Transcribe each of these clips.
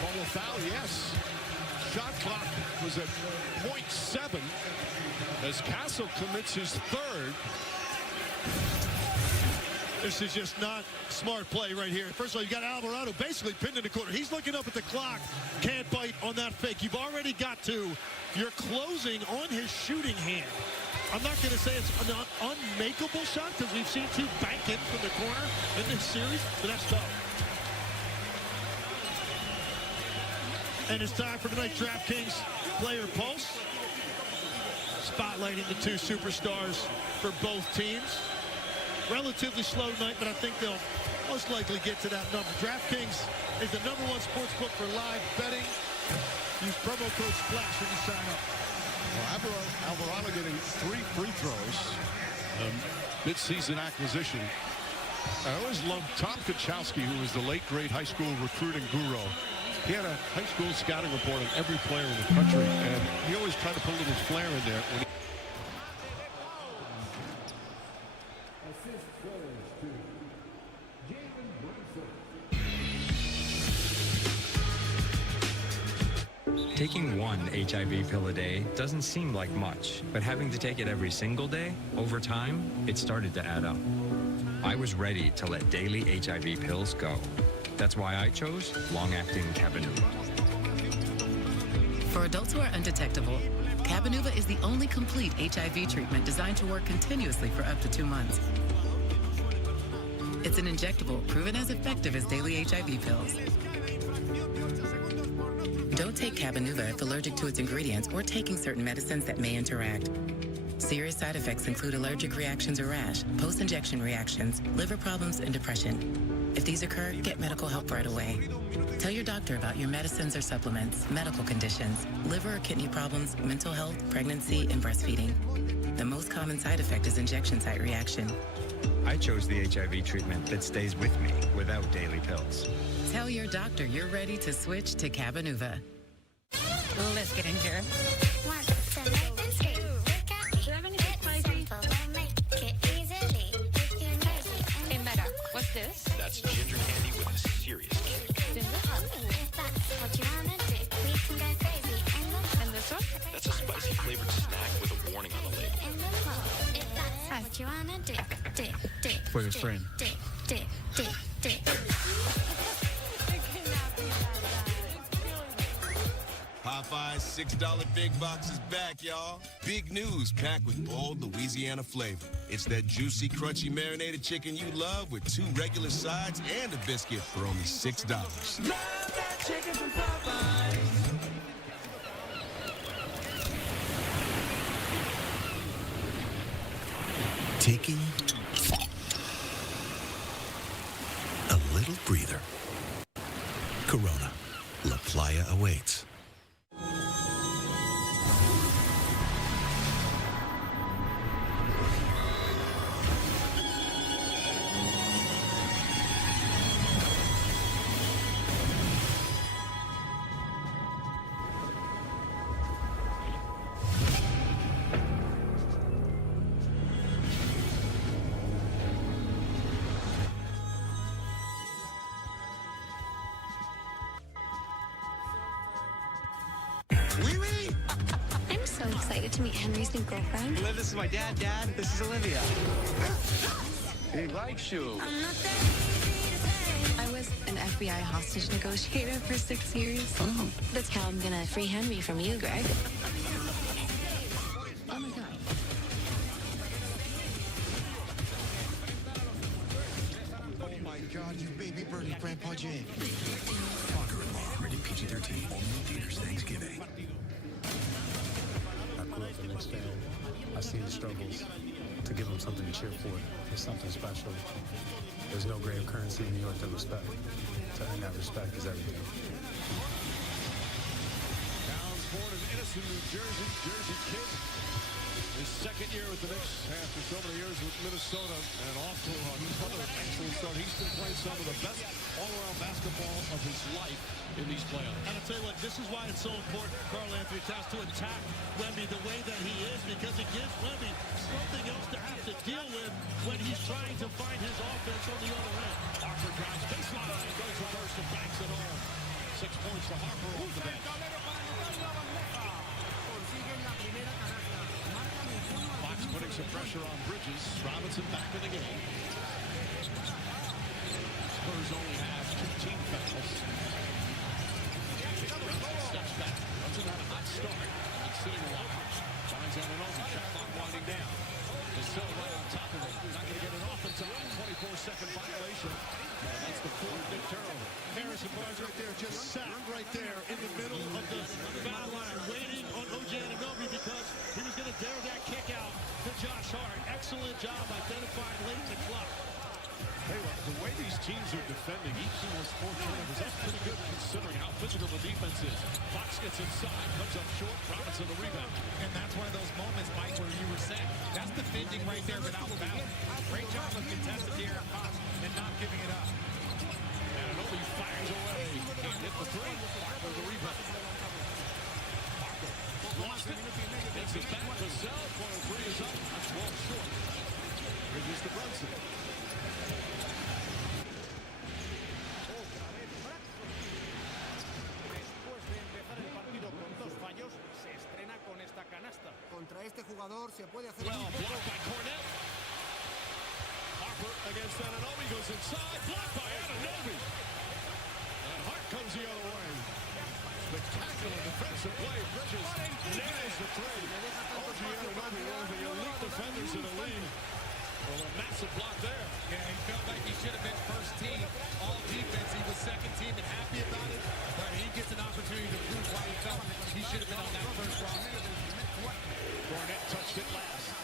Call a foul, yes. Shot clock was at .7 as Castle commits his third. This is just not smart play right here. First of all, you got Alvarado basically pinned in the corner. He's looking up at the clock. Can't bite on that fake. You've already got two. You're closing on his shooting hand. I'm not going to say it's an unmakeable shot because we've seen two bank in from the corner in this series, but that's tough. And it's time for tonight's DraftKings Player Pulse. Spotlighting the two superstars for both teams. Relatively slow night, but I think they'll most likely get to that number. DraftKings is the #1 sports book for live betting. Use promo code SPLASH when you sign up. Well, Alvarado getting 3 free throws. Mid-season acquisition. I always loved Tom Kachowski, who was the late great high school recruiting guru. He had a high school scouting report on every player in the country, and he always tried to put a little flair in there. When Taking one HIV pill a day doesn't seem like much, but having to take it every single day, over time, it started to add up. I was ready to let daily HIV pills go. That's why I chose long-acting Cabenuva. For adults who are undetectable, Cabenuva is the only complete HIV treatment designed to work continuously for up to 2 months. It's an injectable proven as effective as daily HIV pills. Don't take Cabenuva if allergic to its ingredients or taking certain medicines that may interact. Serious side effects include allergic reactions or rash, post-injection reactions, liver problems, and depression. If these occur, get medical help right away. Tell your doctor about your medicines or supplements, medical conditions, liver or kidney problems, mental health, pregnancy, and breastfeeding. The most common side effect is injection site reaction. I chose the HIV treatment that stays with me without daily pills. Tell your doctor you're ready to switch to Cabenuva. Let's get in here. Hey, Meta, what's this? That's ginger candy with a serious kick. And this one? That's a spicy flavored snack with a warning on the label. For your friend. Popeye's $6 Big Box is back, y'all. Big news packed with bold Louisiana flavor. It's that juicy, crunchy, marinated chicken you love with 2 regular sides and a biscuit for only $6. Love that chicken from Popeyes. Taking a little breather. Corona. La Playa awaits. I'm so excited to meet Henry's new girlfriend. Liv, this is my dad. Dad, this is Olivia. he likes you. I was an FBI hostage negotiator for 6 years. Oh. That's how I'm gonna free Henry from you, Greg. Oh my God. Oh my God, you baby birdie, Grandpa Jay. Father-in-law, rated PG-13. Only theaters Thanksgiving. I grew up a Knicks fan. I see the struggles. To give them something to cheer for is something special. There's no greater currency in New York than respect. To earn that respect is everything. Towns born in Innocent, New Jersey. Jersey kid. His second year with the Knicks after so many years with Minnesota, and off to another excellent start. He's been playing some of the best all-around basketball of his life in these playoffs. And I'll tell you what, this is why it's so important for Karl Anthony Towns to attack Wemby the way that he is, because it gives Wemby something else to have to deal with when he's trying to find his offense on the other end. Parker drives baseline, goes reverse and banks it home. 6 points for pressure on Bridges. Robinson back in the game. Spurs only have 2 team fouls. Steps back. Brunson had a hot start. It's sitting a while. Finds Anunoby. Shot clock winding down. Is still right on top of him. Not going to get it off in time. 24-second violation. And that's the 4th big turnover. Harrison Barnes right there just sat right there in the middle of the foul line, waiting on OG Anunoby because he was going to dare that kick out to Josh Hart. Excellent job identifying late in the clock. Hey, look, the way these teams are defending, each team has 4 turnovers. That's pretty good considering how physical the defense is. Fox gets inside, comes up short, Robinson the rebound. And that's one of those moments, Mike, where you were saying, that's defending right there without foul. Great job of contesting here at Fox and not giving it up. Anunoby fires away. Can't hit the 3. Parker the rebound. Parker lost it. Gets it back to Sell. Corner 3 is up. That's well short. Bridges to Brunson. Contra este jugador se puede hacer well blocked by Cornet. Harper against Anunoby goes inside. Blocked by Anunoby. And Hart comes the other way. Spectacular defensive play. Bridges nails the 3. OG Anunoby, one of the elite defenders in the league. Well, a massive block there. Yeah, he felt like he should have been first team, all defense. He was second team and happy about it, but he gets an opportunity to prove why he felt he should have been on that first roster. Cornet touched it last.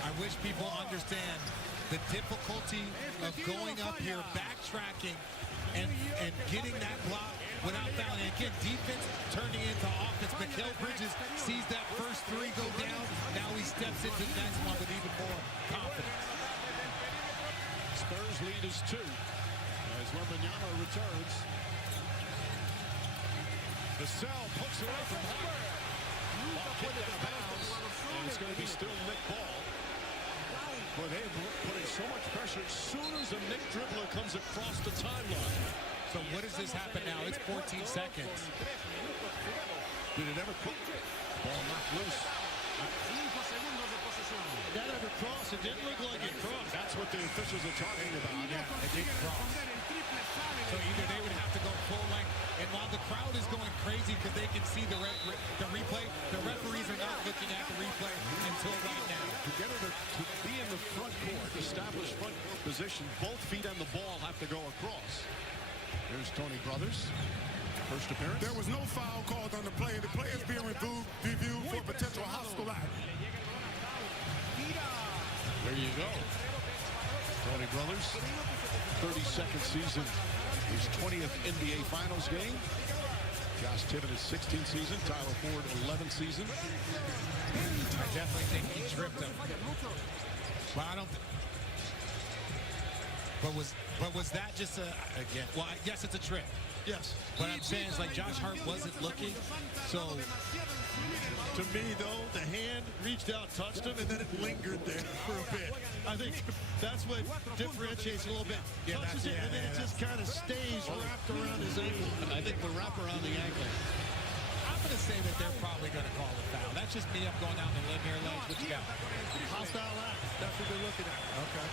I wish people understand the difficulty of going up here, backtracking, and getting that block without fouling. Again, defense turning into offense. Mikal Bridges sees that first 3 go down. Now he steps into the next one with even more confidence. Spurs lead is 2 as Wembanyama returns. The cell pokes away from Hart. Ball kicked out of bounds, and it's going to be still Nick Ball. But they have putting so much pressure as soon as a Nick dribbler comes across the timeline. So what does this happen now? It's 14 seconds. Did it ever cook? Ball knocked loose. That ever crossed? It didn't look like it crossed. That's what the officials are talking about. Yeah, it didn't cross. So either they would have to go full length, and while the crowd is going crazy because they can see the replay, the referees are not looking at the replay until right now. To be in the front court, established front court position, both feet on the ball have to go across. Here's Tony Brothers. First appearance. There was no foul called on the play. The play is being reviewed for potential hostile act. There you go. Tony Brothers, 32nd season, his 20th NBA Finals game. Josh Tibbett, his 16th season. Tyler Ford, 11th season. I definitely think he tripped him. Well, I don't. But was that just a again? Well, yes, it's a trip. Yes. What I'm saying is like Josh Hart wasn't looking, so. To me, though, the hand reached out, touched him, and then it lingered there for a bit. I think that's what differentiates a little bit. Yeah, touches it, and then it just kind of stays wrapped around his ankle. I think the wrap around the ankle. I'm going to say that they're probably going to call a foul. That's just me. I'm going down the limb here, Legs. What you got? Hostile act. That's what they're looking at. Okay.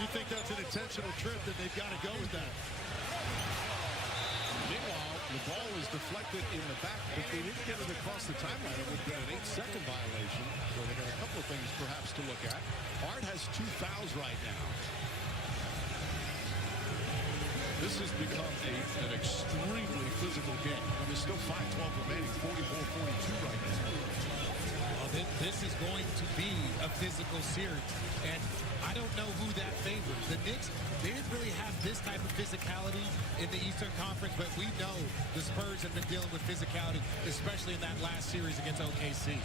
You think that's an intentional trip, then they've got to go with that. Meanwhile, the ball was deflected in the back. If they didn't get it across the timeline, it would have been an 8-second violation. So they got a couple of things perhaps to look at. Hart has 2 fouls right now. This has become an extremely physical game. And there's still 5:12 remaining, 44-42 right now. Well, this is going to be a physical series. And I don't know who that favors. The Knicks, they didn't really have this type of physicality in the Eastern Conference, but we know the Spurs have been dealing with physicality, especially in that last series against OKC.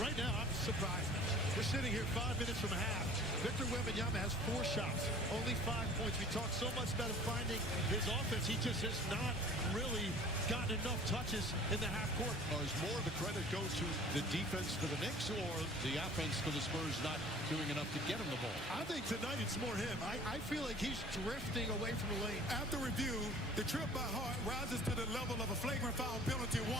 Right now, I'm surprised. We're sitting here 5 minutes from half. Victor Wembanyama has 4 shots, only 5 points. We talked so much about him finding his offense. He just has not really gotten enough touches in the half court. Well, is more of the credit go to the defense for the Knicks or the offense for the Spurs not doing enough to get him the ball? I think tonight it's more him. I feel like he's drifting away from the lane. After review, the trip by Hart rises to the level of a flagrant foul penalty 1.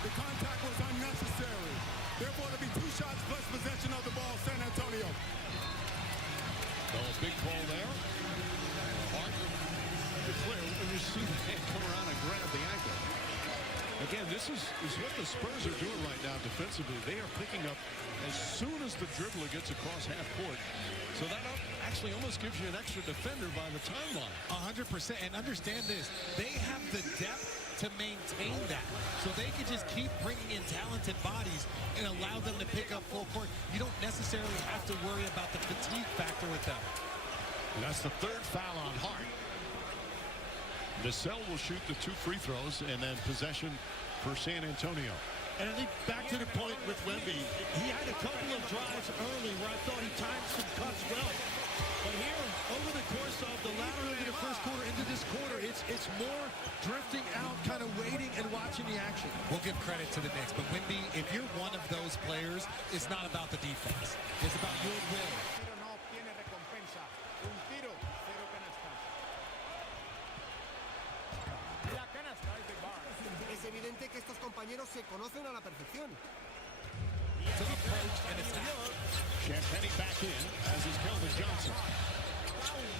The contact was unnecessary. Therefore, there'll be 2 shots plus possession of the ball, San Antonio. Oh, a big call there. Hart clear when you see the man come around and grab the ankle. Again, this is what the Spurs are doing right now defensively. They are picking up as soon as the dribbler gets across half court. So that actually almost gives you an extra defender by the timeline. 100%. And understand this, they have the depth to maintain that. So they can just keep bringing in talented bodies and allow them to pick up full court. You don't necessarily have to worry about the fatigue factor with them. And that's the 3rd foul on Hart. Vassell will shoot the 2 free throws and then possession for San Antonio. And I think back to the point with Wemby, he had a couple of drives early where I thought he timed some cuts well. But here, over the course of the latter end of the first quarter into this quarter, it's more drifting out, kind of waiting and watching the action. We'll give credit to the Knicks, but Wemby, if you're one of those players, it's not about the defense. It's about your will. Es evidente que estos compañeros se conocen a la perfección. To approach and attack. Champagny back in, as is Kelvin Johnson.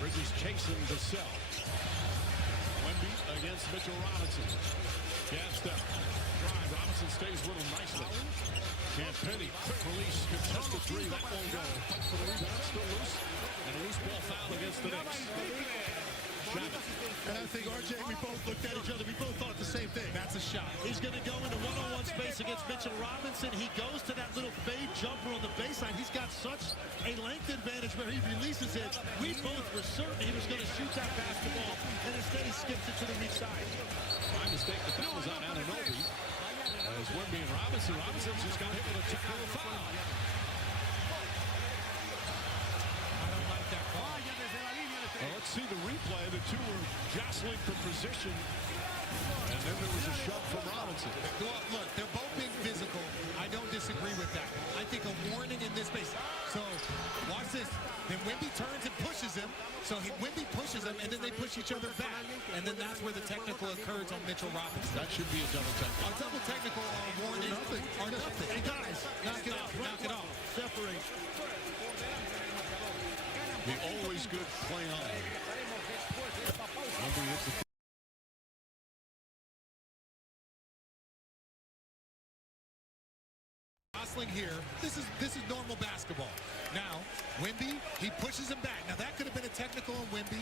Bridges chasing Vassell. Wemby against Mitchell Robinson. Jab step. Drive. Robinson stays with him nicely. Champagny, quick release, contested 3. That won't go. Fight for the rebound, still loose. And a loose ball foul against the Knicks. And I think RJ, we both looked at each other. We both thought the same thing. That's a shot. He's going to go into one-on-one space against Mitchell Robinson. He goes to that little fade jumper on the baseline. He's got such a length advantage where he releases it. We both were certain he was going to shoot that basketball, and instead he skips it to the weak side. My mistake, the foul was on Anunoby. As Wemby and Robinson. Robinson's just got hit with a technical foul. Well, let's see the replay. The 2 were jostling for position. And then there was a shot from Robinson. Well, look, they're both being physical. I don't disagree with that. I think a warning in this space. So, watch this. Then Wemby turns and pushes him. So Wemby pushes him, and then they push each other back. And then that's where the technical occurs on Mitchell Robinson. That should be a double technical. A double technical or a warning or nothing. Hey, guys, knock it off. Knock it off. Separate. The always good play on. Wemby hits the here. This is normal basketball. Now, Wemby, he pushes him back. Now, that could have been a technical on Wemby,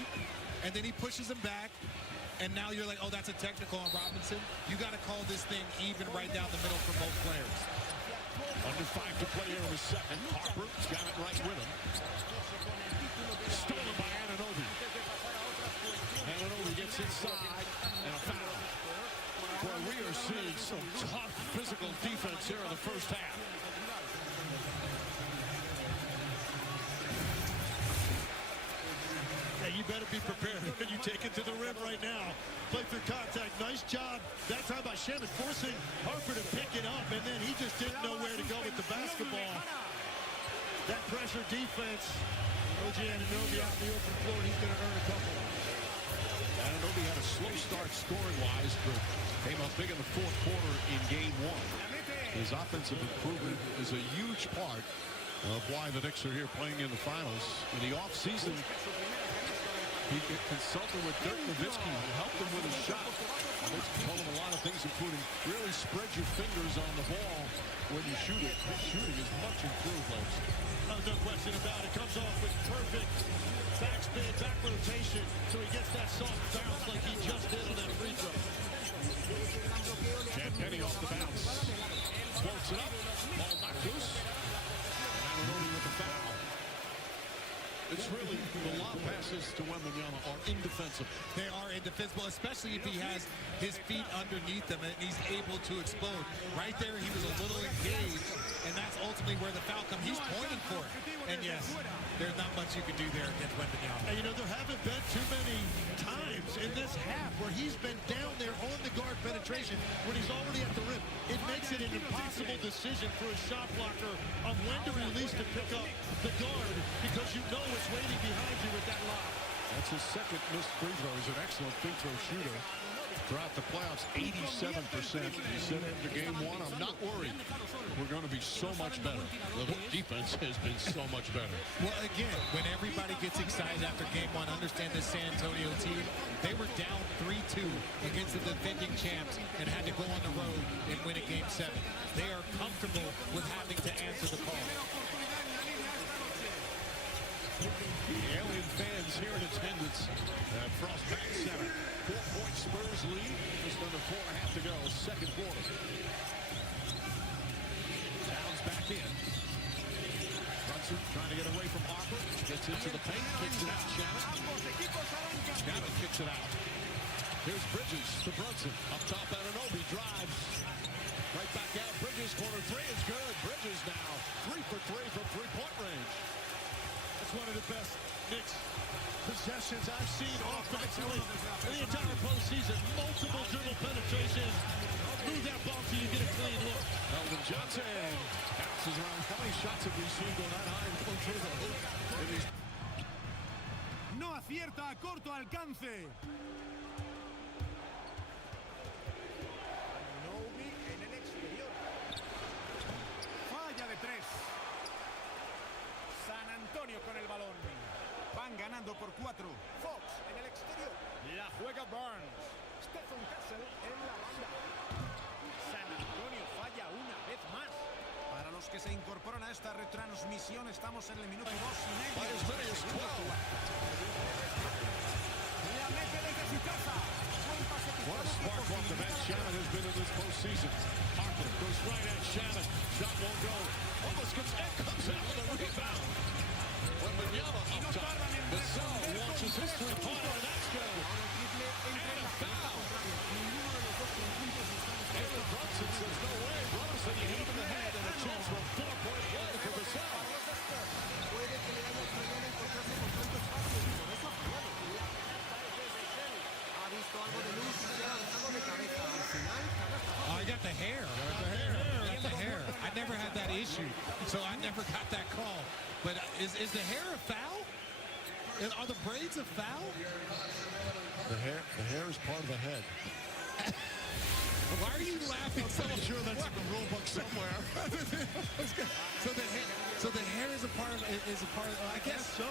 and then he pushes him back, and now you're like, oh, that's a technical on Robinson. You got to call this thing even right down the middle for both players. Under 5 to play here in the second. Harper's got it right with him. Stolen by Anunoby. Anunoby gets inside, and a foul. Boy, we are seeing some tough physical defense here in the first half. Hey, you better be prepared when you take it to the rim right now. Play through contact. Nice job that time by Shaman, forcing Harper to pick it up, and then he just didn't know where to go with the basketball. That pressure defense. OG Anunoby out in the open floor, and he's going to earn a couple. Anunoby had a slow start scoring-wise, but came up big in the 4th quarter in game 1. His offensive improvement is a huge part of why the Knicks are here playing in the finals. In the offseason, he consulted with Dirk Nowitzki, who helped him with his shot. Nowitzki told him a lot of things, including really spread your fingers on the ball when you shoot it. His shooting is much improved, folks. No question about it. Comes off with perfect backspin, back rotation, so he gets that soft bounce like he just did on that free throw. Champagny off the bounce. Floats it up. Ball not loose. Anunoby with the foul. It's really the lob passes to Wembanyama are indefensible. They are indefensible, especially if he has his feet underneath him and he's able to explode. Right there, he was a little engaged, and that's ultimately where the foul comes. He's pointing for it. And yes, there's not much you can do there against Wembanyama. And you know, there haven't been too many times in this half where he's been down there on the guard penetration when he's already at the rim. It makes it an impossible decision for a shot blocker of when to release to pick up the guard, because you know it's waiting behind you with that lob. That's his second missed free throw. He's an excellent free throw shooter. throughout the playoffs, 87%. He said after game one, I'm not worried. We're going to be so much better. The defense has been so much better. Well, again, when everybody gets excited after game one, understand this San Antonio team, they were down 3-2 against the defending champs and had to go on the road and win a game 7. They are comfortable with having to answer the call. The alien fans here in attendance. Frost back center. 4-point Spurs lead. Just under 4.5 to go. Second quarter. Downs back in. Brunson trying to get away from Harper. Gets into the paint. Kicks it out. Shannon kicks it out. Here's Bridges to Brunson. Up top, Anunoby drives. Right back out. Bridges, corner three is good. Bridges now 3 for 3 from three-point range. It's one of the best Knicks possessions I've seen offensively in the entire postseason. Multiple dribble penetrations. Move that ball till you get a clean look. Elvin Johnson bounces around. How many shots have we seen go that high and go through the hoop? No acierta a corto alcance. Anunoby en el exterior. Falla de 3. San Antonio con el balón. Van ganando por 4. Fox en el exterior. La juega Barnes. Stephen Castle en la banda. San Antonio falla una vez más. Para los que se incorporan a esta retransmisión, estamos en el minuto 2 y medio. La mete desde su casa. Buen pase que What a spark off the bench Shannon has been in this postseason. Harper goes right at Shannon. Shot won't go. Almost comes out with a rebound. When Wembanyama up top. Vassell launches his three-pointer, and that's good. And a foul. Taylor Brunson says no way. Brunson hit him in the head, and a chance for a 4-point play for Vassell. Oh, I got the hair. I got the hair. I never had that issue, so I never got that call. But is the hair a foul? Are the braids a foul? The hair is part of the head. Why are you laughing? I'm sure that's in the rule book somewhere. So the hair is a part of I guess so.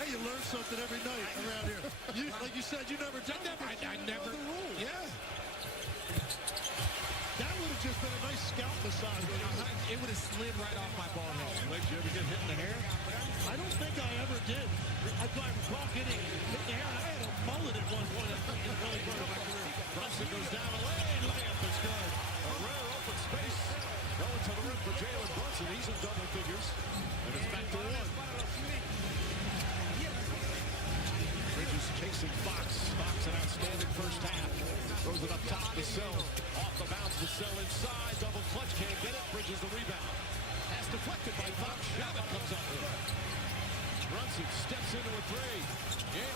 Hey, you learn something every night around here. Like you said, you never done that. I never. The rules. Yeah. That would have just been a nice scalp massage. It would have slid right off my bald head. Did you ever get hit in the hair? I don't think I ever did. I recall getting hit in the hair. I had a mullet at one point in the early part of my career. Brunson goes down the lane. Layup is good. A rare open space. Going to the rim for Jalen Brunson. He's in double figures. And it's back to 1. Bridges chasing Fox. Fox an outstanding first half. Throws it up top. Vassell off the bounce. Vassell inside. Double clutch. Can't get it. Bridges the rebound. Pass deflected by Fox. Shabbat comes up with it. Brunson steps into a 3. Yeah,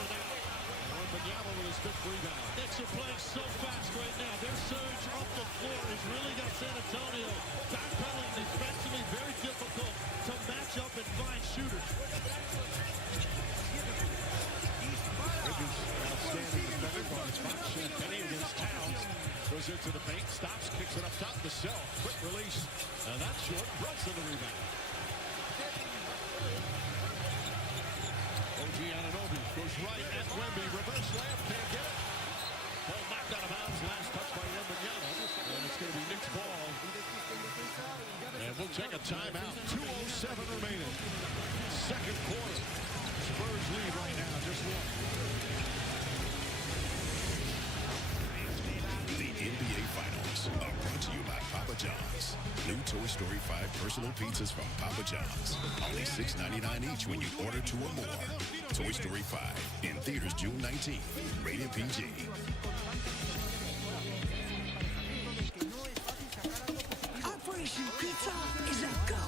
Wembanyama with his 5th rebound. Knicks are playing so fast right now. Their surge up the floor has really got San Antonio backpedaling defensively. Very difficult to match up and find shooters. Bridges, outstanding defender, guards Fox. Penny against Towns. Goes into the paint, stops, kicks it up top. Vassell, quick release. That's short. Brunson the rebound. OG Anunoby goes right at Wemby. Reverse layup, can't get it. Ball knocked out of bounds. Last touch by Wembanyama. And it's going to be Knicks ball. And we'll take a timeout. 2:07 remaining. Second quarter. Spurs lead right now, just 1. The NBA Finals are brought to you by Papa John's. New Toy Story 5 personal pizzas from Papa John's. Only $6.99 each when you order 2 or more. Toy Story 5 in theaters June 19th. Rated PG. Operation Pizza is a go.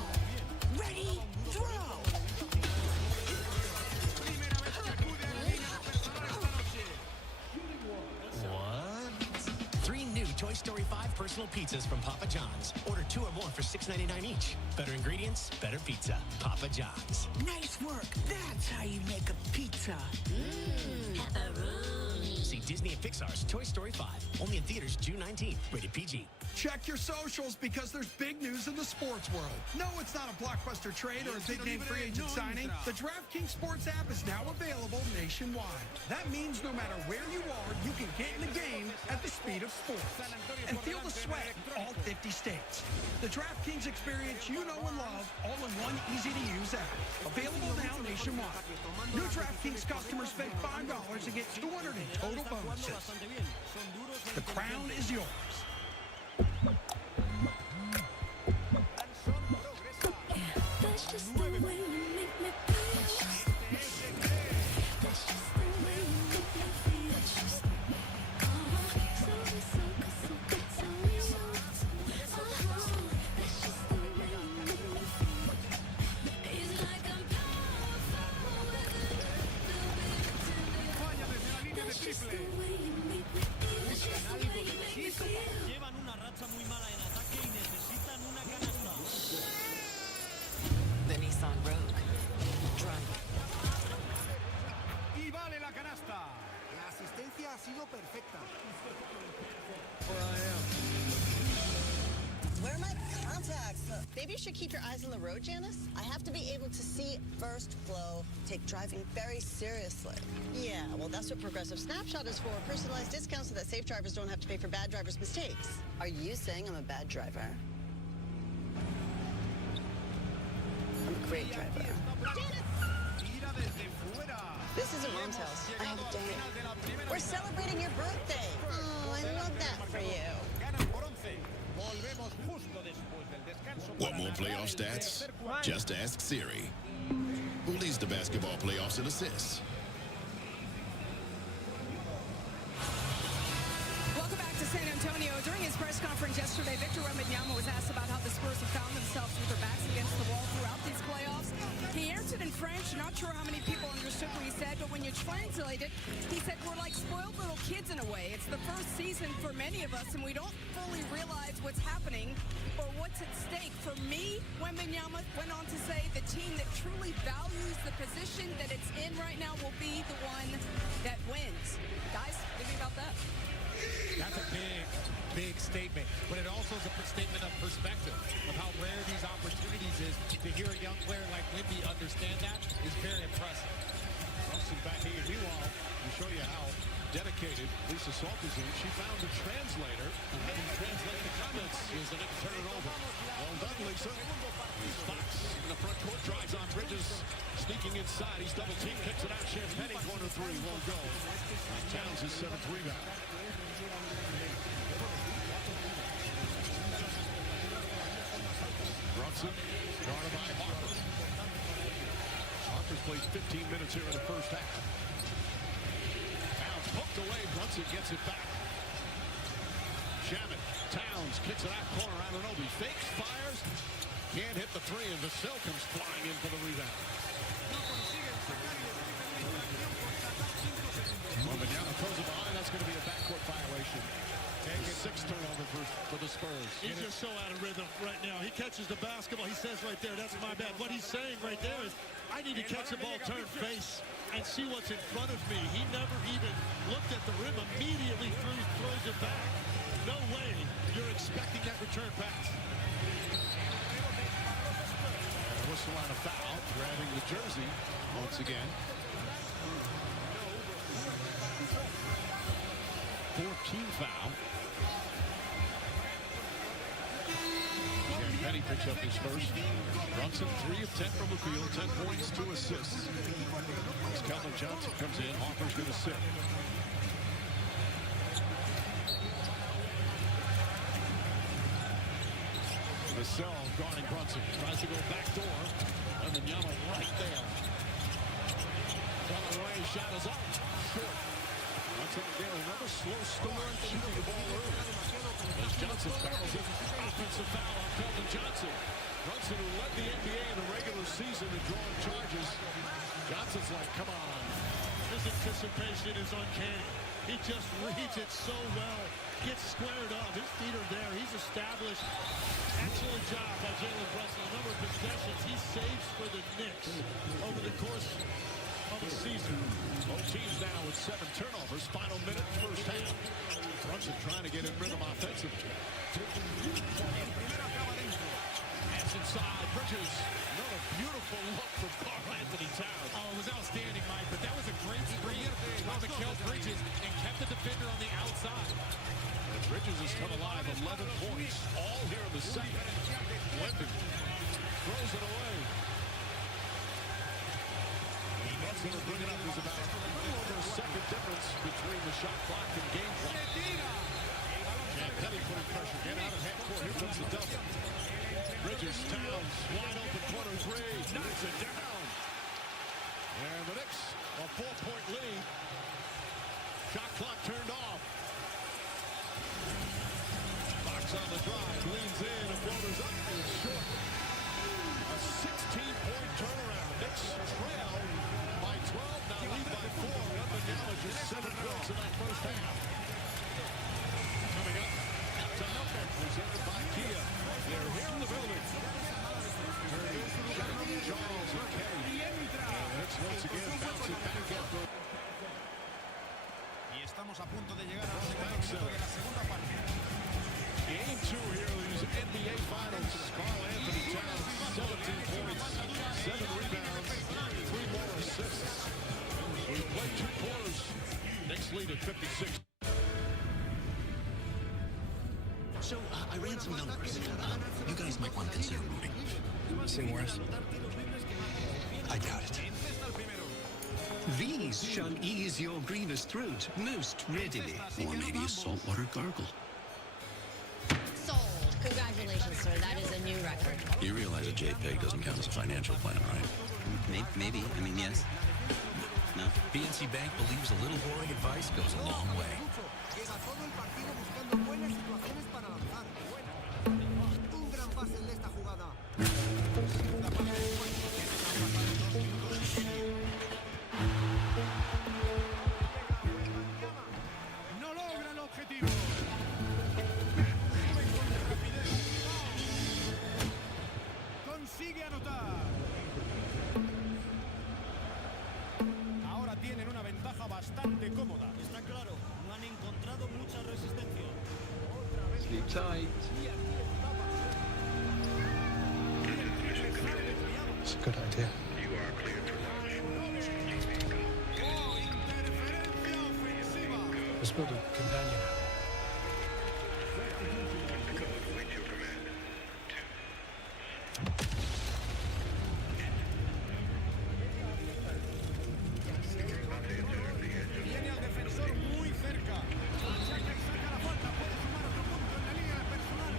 Ready, throw. What? 3 new Toy Story 5 personal pizzas from Papa John's. Order 2 or more for $6.99 each. Better ingredients, better pizza. Papa John's. Nice work. That's how you make a pizza. See Disney and Pixar's Toy Story 5. Only in theaters June 19th. Rated PG. Check your socials because there's big news in the sports world. No, it's not a blockbuster trade or a big-name free agent signing. The DraftKings Sports app is now available nationwide. That means no matter where you are, you can get in the game at the speed of sports and feel the sweat in all 50 states. The DraftKings experience you know and love, all in one easy-to-use app. Available now nationwide. New DraftKings customers spend $5 and get $200 in total bonuses. The crown is yours. That's just the way you make me feel. That's just the way you make me feel. That's just so good, so that's just the way you make me feel. It's like I'm powerful with a little bit of tender. That's just the way you make me feel. That's just the way you make me feel. Llevan una racha muy mala en ataque y necesitan una canasta. The Nissan Rogue. Drive. Y vale la canasta. La asistencia ha sido perfecta. Where are my contacts? Maybe you should keep your eyes on the road, Janice. I have to be able to see first flow, take driving very seriously. Yeah, well, that's what Progressive Snapshot is for. Personalized discounts so that safe drivers don't have to pay for bad drivers' mistakes. Are you saying I'm a bad driver? I'm a great driver. This isn't Mom's house. I have a date. We're celebrating your birthday. Oh, I love that for you. Want more playoff stats? Just ask Siri. Who leads the basketball playoffs in assists? Welcome back to San Antonio. During his press conference yesterday, Victor Wembanyama was asked about how the Spurs have found themselves with their backs against the wall throughout these playoffs. He answered in French. Not sure how many people understood what he said, but when you translate it, he said, we're like spoiled little kids in a way. It's the first season for many of us, and we don't fully realize what's happening or what's at stake. For me, Wembanyama went on to say the team that truly values the position that it's in right now will be the one that wins. Guys, think about that. That's a big statement, but it also is a statement of perspective of how rare these opportunities is. To hear a young player like Wemby understand that is very impressive. Brunson back here. Meanwhile, to show you how dedicated Lisa Salt is in, she found a translator who can translate the comments. Here's the Knicks turn it over. Well done, Lisa. Fox in the front court drives on Bridges, sneaking inside. He's double team, kicks it out. Champagne corner three won't go. Towns his 7th rebound. Brunson, guarded by Harper. Harper's played 15 minutes here in the first half. Towns poked away. Brunson gets it back. Shaman, Towns kicks it out corner. Anunoby fakes, fires. Can't hit the three, and Vasil comes flying in for the rebound. Wembanyama throws it behind. That's going to be a backcourt violation. Sixth turnover for the Spurs. He's just so out of rhythm right now. He catches the basketball. He says right there, that's my bad. What he's saying right there is, I need to catch the ball, turn face, and see what's in front of me. He never even looked at the rim. Immediately throws it back. No way you're expecting that return pass. Whistle on a foul, grabbing the jersey once again. 14th foul. Champagne picks up his first. Brunson 3 of 10 from the field, 10 points, 2 assists. As Calvin Johnson comes in, Harper's going to sit. Vasil guarding Brunson, tries to go back door. Wembanyama right there. Falling away, shot is up. Short. Brunson again, another slow start, shooting the ball early. As Johnson barrels it, offensive foul on Calvin Johnson. Brunson, who led the NBA in the regular season in drawing charges. Johnson's like, come on. His anticipation is uncanny. He just reads it so well. Gets squared up. His feet are there. He's established. Excellent job by Jalen Brunson. A number of possessions he saves for the Knicks over the course of the season. Both teams now with 7 turnovers. Final minute, 3. Brunson trying to get in rhythm offensively. Pass inside, Bridges. Another beautiful look from Karl Anthony Towns. Oh, it was outstanding, Mike, but that was a great screen from Mikal Bridges and kept the defender on the outside. And Bridges has come alive, 11 points, all here in the second. Wemby throws it away. Brunson will bring it up. There's about a little over a second difference between the shot clock and game clock. Penny putting pressure. Get out of half court. Here comes the double. Bridges, Towns, wide open corner three. Knocks it down. And the Knicks, a 4-point lead. Shot clock turned off. Fox on the drive, leans in, a floater's up, and it's short. A 16-point turnaround. Knicks trail by 12, now lead by 4. Wembanyama just 7 points in that first half. Coming up, Tanaka, presented by Kia. They're here in the building. Charles and Kenny. Knicks once again bouncing back after. Y estamos a punto de llegar al segundo minuto de la segunda parte. Game 2 here of these NBA Finals. Karl Anthony Towns, 17 points, 7 rebounds, 3 more assists. We played 2 quarters. Knicks lead at 56. So, I ran some numbers. You guys might want to consider moving. Sing worse. I doubt it. These shall ease your grievous throat most readily. Or maybe a saltwater gargle. Sold. Congratulations, sir. That is a new record. You realize a JPEG doesn't count as a financial plan, right? Maybe. I mean, yes. No. PNC Bank believes a little boring advice goes a long way. Llega todo el partido buscando buenas situaciones para lanzar. Un gran pase en esta jugada. No logra el objetivo. Consigue anotar. Ahora tienen una ventaja bastante cómoda. Está claro, no han encontrado mucha resistencia. Sleep tight. It's a good idea. You are clear to launch. Interferencia ofensiva. Let's build a companion. Tiene al defensor muy cerca. Achaca y saca la falta. Puede sumar otro punto en la línea personal.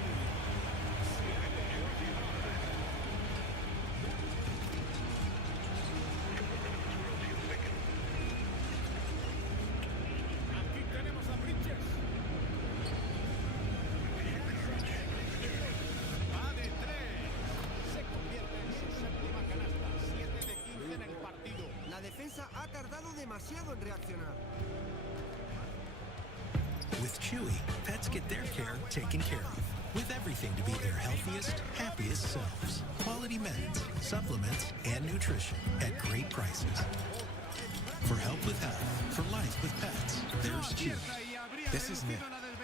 Aquí tenemos a Bridges. Va de 3. Se convierte en su séptima canasta. 7 de 15 en el partido. La defensa ha tardado demasiado en reaccionar. With Chewy, pets get their care taken care of. With everything to be their healthiest, happiest selves. Quality meds, supplements, and nutrition at great prices. For help with health, for life with pets, there's Chewy. This isn't it.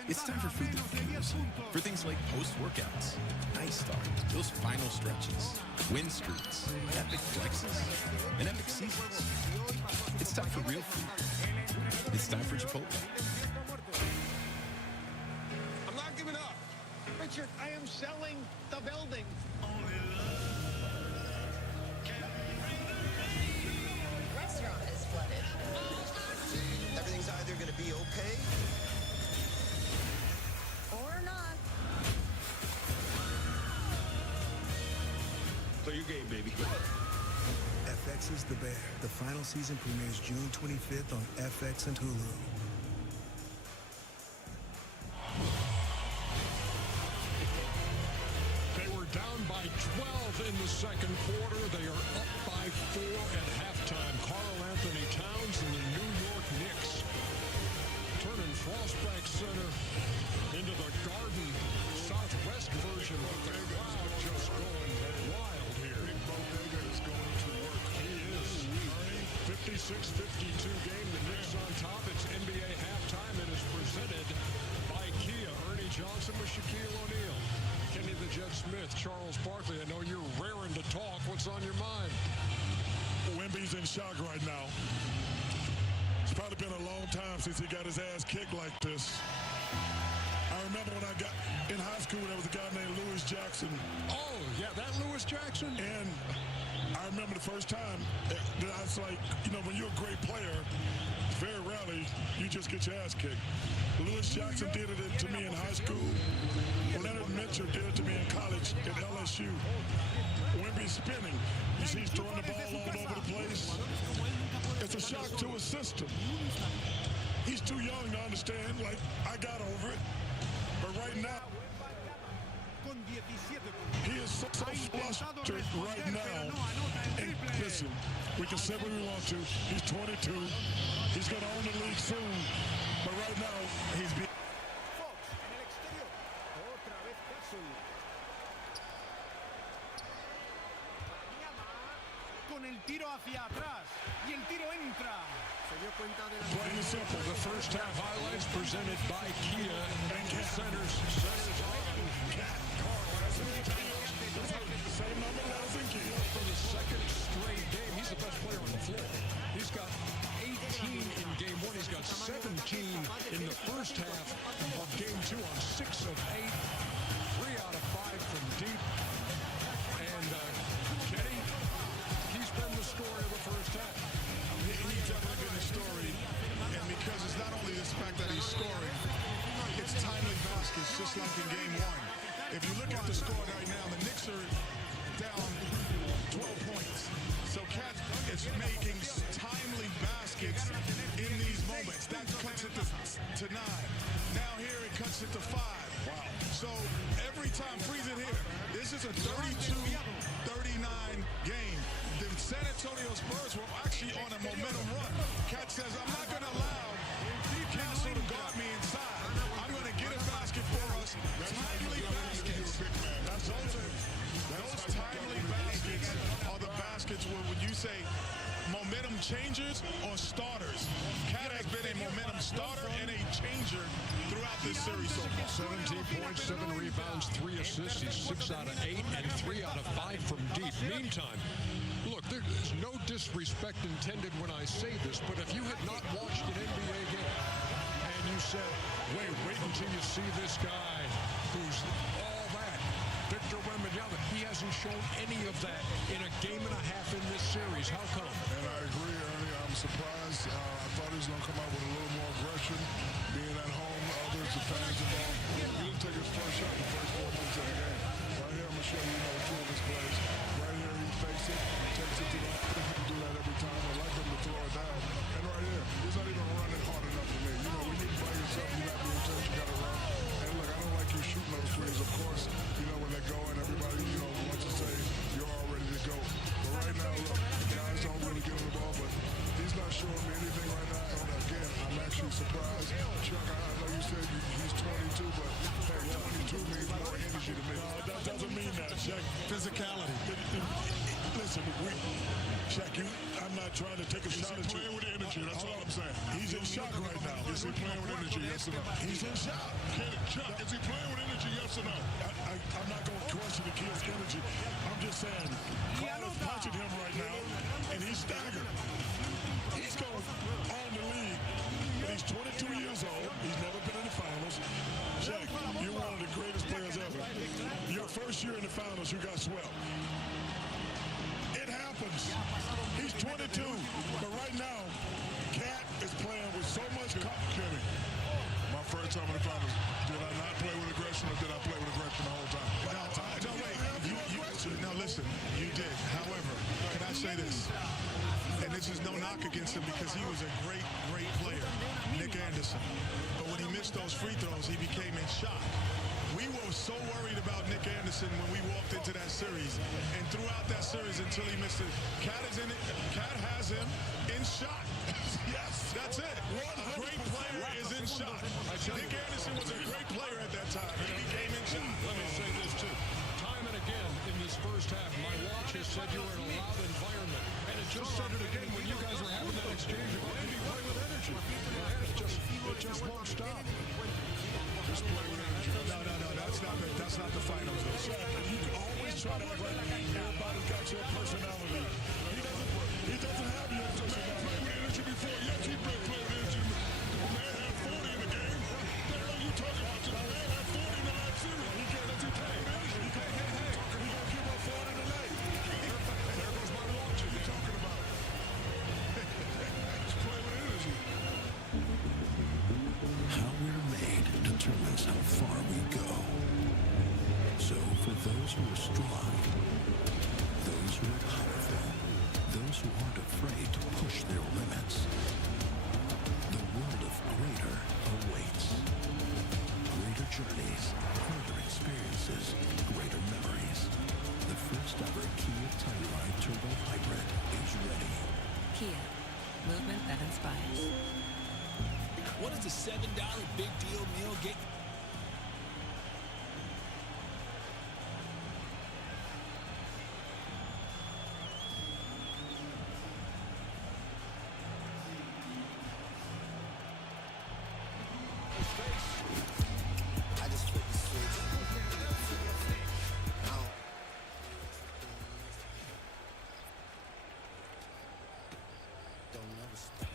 It's time for food that fuels. For things like post-workouts, nice start, those final stretches, win streaks, epic flexes, and epic seasons. It's time for real food. It's time for Chipotle. I'm not giving up. Richard, I am selling the building. Restaurant is flooded. Everything's either going to be okay Or not. Play your game, baby. FX is the Bear. The final season premieres June 25th on FX and Hulu. They were down by 12 in the second quarter. They are up by 4 at halftime. Karl Anthony Towns and the New York Knicks turning Frostback Center into the Garden Southwest version with the crowd just going wild here. Big Bodega is going to work. He is. 56-52 game. The Knicks on top. It's NBA halftime. It is presented by Johnson with Shaquille O'Neal. Kenny the Jet Smith, Charles Barkley. I know you're raring to talk. What's on your mind? Wemby's in shock right now. It's probably been a long time since he got his ass kicked like this. I remember when I got in high school, there was a guy named Louis Jackson. Oh, yeah, that Louis Jackson? And I remember the first time that I was like, you know, when you're a great player, very rarely you just get your ass kicked. Louis Jackson did it to me in high school. Leonard Mitchell did it to me in college at LSU. Wemby's spinning. You see he's throwing the ball all over the place. It's a shock to his system. He's too young to understand. Like, I got over it. But right now, he is so flustered right now. And listen, we can say what we want to. He's 22. He's going to own the league soon. But right now, he's being... Con el tiro hacia atrás y el tiro entra. Se dio cuenta de la... Plain and simple. The first half highlights presented by Kia and centers on Cat for the second straight game. He's the best player on the floor. He's got 18 in game one. He's got 17 in the first half of game two on 6 of 8. 3 out of 5 from deep. And Kenny, he's been the story of the first half. He's definitely been the story. And because it's not only the fact that he's scoring, it's timely baskets, just like in game one. If you look at the score right now, the Knicks are down 12 points. So Cat is making timely baskets in these moments. That cuts it to 9. Now here it cuts it to 5. Wow. So every time, freeze it here. This is a 32-39 game. The San Antonio Spurs were actually on a momentum run. Cat says, I'm not going to allow Castle to guard me inside. I'm going to get a basket for us. Timely baskets. Those timely baskets are the baskets where when you say momentum changers or starters. Cat has been a momentum starter and a changer throughout this series so far. 17 points, 7 rebounds, 3 assists. He's 6 out of 8 and 3 out of 5 from deep. Meantime, look, there's no disrespect intended when I say this, but if you had not watched an NBA game and you said, wait until you see this guy who's all that, Victor Wembanyama, he hasn't shown any of that in a game and a half in this series. How come? And I agree, Ernie. I'm surprised. I thought he was going to come out with a little more aggression, being at home, others, the fans involved. He didn't take his first shot in the first 4 minutes of the game. Right here, I'm going to show you 2 of his plays. Right here, he fakes it, takes it to the line. He can do that every time. I like him to throw it down. And right here, he's not even running hard enough for me. You know, when you by yourself, you got the intention, you got to run. And look, I don't like you shooting those threes. Of course, you know, when they go and everybody, you know, wants to say you're all ready to go. But right now, look, guys don't really give him the ball, but he's not showing me anything right now. And again, I'm actually surprised. Chuck, I know you said he's 22, but hey, 22 means more energy to me. No, that doesn't mean that, Shaq. Physicality. Listen, Shaq, I'm not trying to take a shot at you. He's playing with energy, that's all I'm saying. He's in shock right now. Is he playing with energy, yes or no? He's in shock. Chuck, is he playing with energy, yes or no? I'm not going to question the kid's energy. I'm just saying, Carl's punching him right now, and he's staggered. He's going on the league, but he's 22 years old. He's never been in the finals. Shaq, you're one of the greatest players ever. Your first year in the finals, you got swept. It happens. He's 22, but right now, Cat is playing with so much confidence. My first time in the finals, did I not play with aggression or did I play with aggression the whole time? No, wait. Now listen, you did. However, can I say this? And this is no knock against him because he was a great player, Nick Anderson. But when he missed those free throws, he became in shock. We were so worried about Nick Anderson when we walked into that series. And throughout that series until he missed it, Cat has him in shock. Yes, that's it. A great player is in shock. Nick Anderson was a great player at that time. He became in shock. Let me say this, too. Time and again in this first half, my watch has said you were in a loud environment. And it just said it again when you guys were having that exchange of Andy play with energy. It just won't stop. Just play with energy. try to act like everybody's got your personality. He doesn't have your personality. Man played with energy before. Yes, he played with energy. The man had 40 in the game. What the hell are you talking about? The man had 40 in the last series. He can't let you play with energy. He gonna give up 40 tonight. There goes my watch. What are you talking about? Just play with energy. How we're made determines how far we go. So for those who are strong, those who are powerful, those who aren't afraid to push their limits, the world of greater awaits. Greater journeys, greater experiences, greater memories. The first ever Kia Telluride Turbo Hybrid is ready. Kia, movement that inspires. What does the $7 big deal meal get? I just flipped the switch. Now, don't never stop.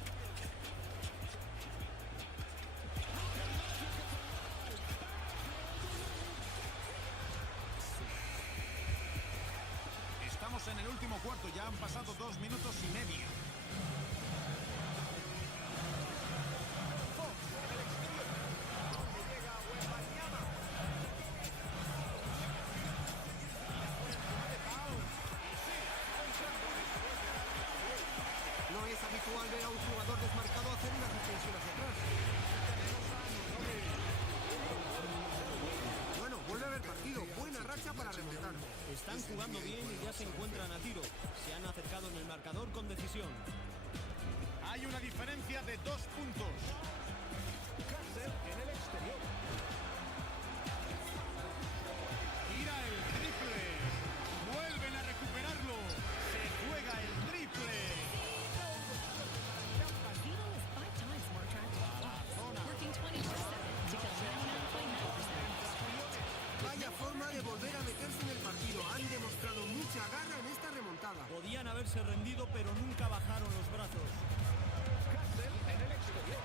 Estamos en el último cuarto, ya han pasado 2 minutos y medio. Fox en el exterior. ¿Dónde llega Wembanyama? No es habitual ver a un jugador desmarcado hacer una retención hacia atrás. Bueno, vuelve a haber partido. Buena racha para remontar. Están jugando bien y ya se encuentran a tiro. Se han acercado en el marcador con decisión. Hay una diferencia de 2 puntos. Castle en el exterior. Tira el triple. Vuelven a recuperarlo. Se juega el triple. Vaya forma de volver a meterse en el partido. Han demostrado mucha garra en esta remontada. Podían haberse rendido, pero nunca bajaron los brazos. Castle en el exterior.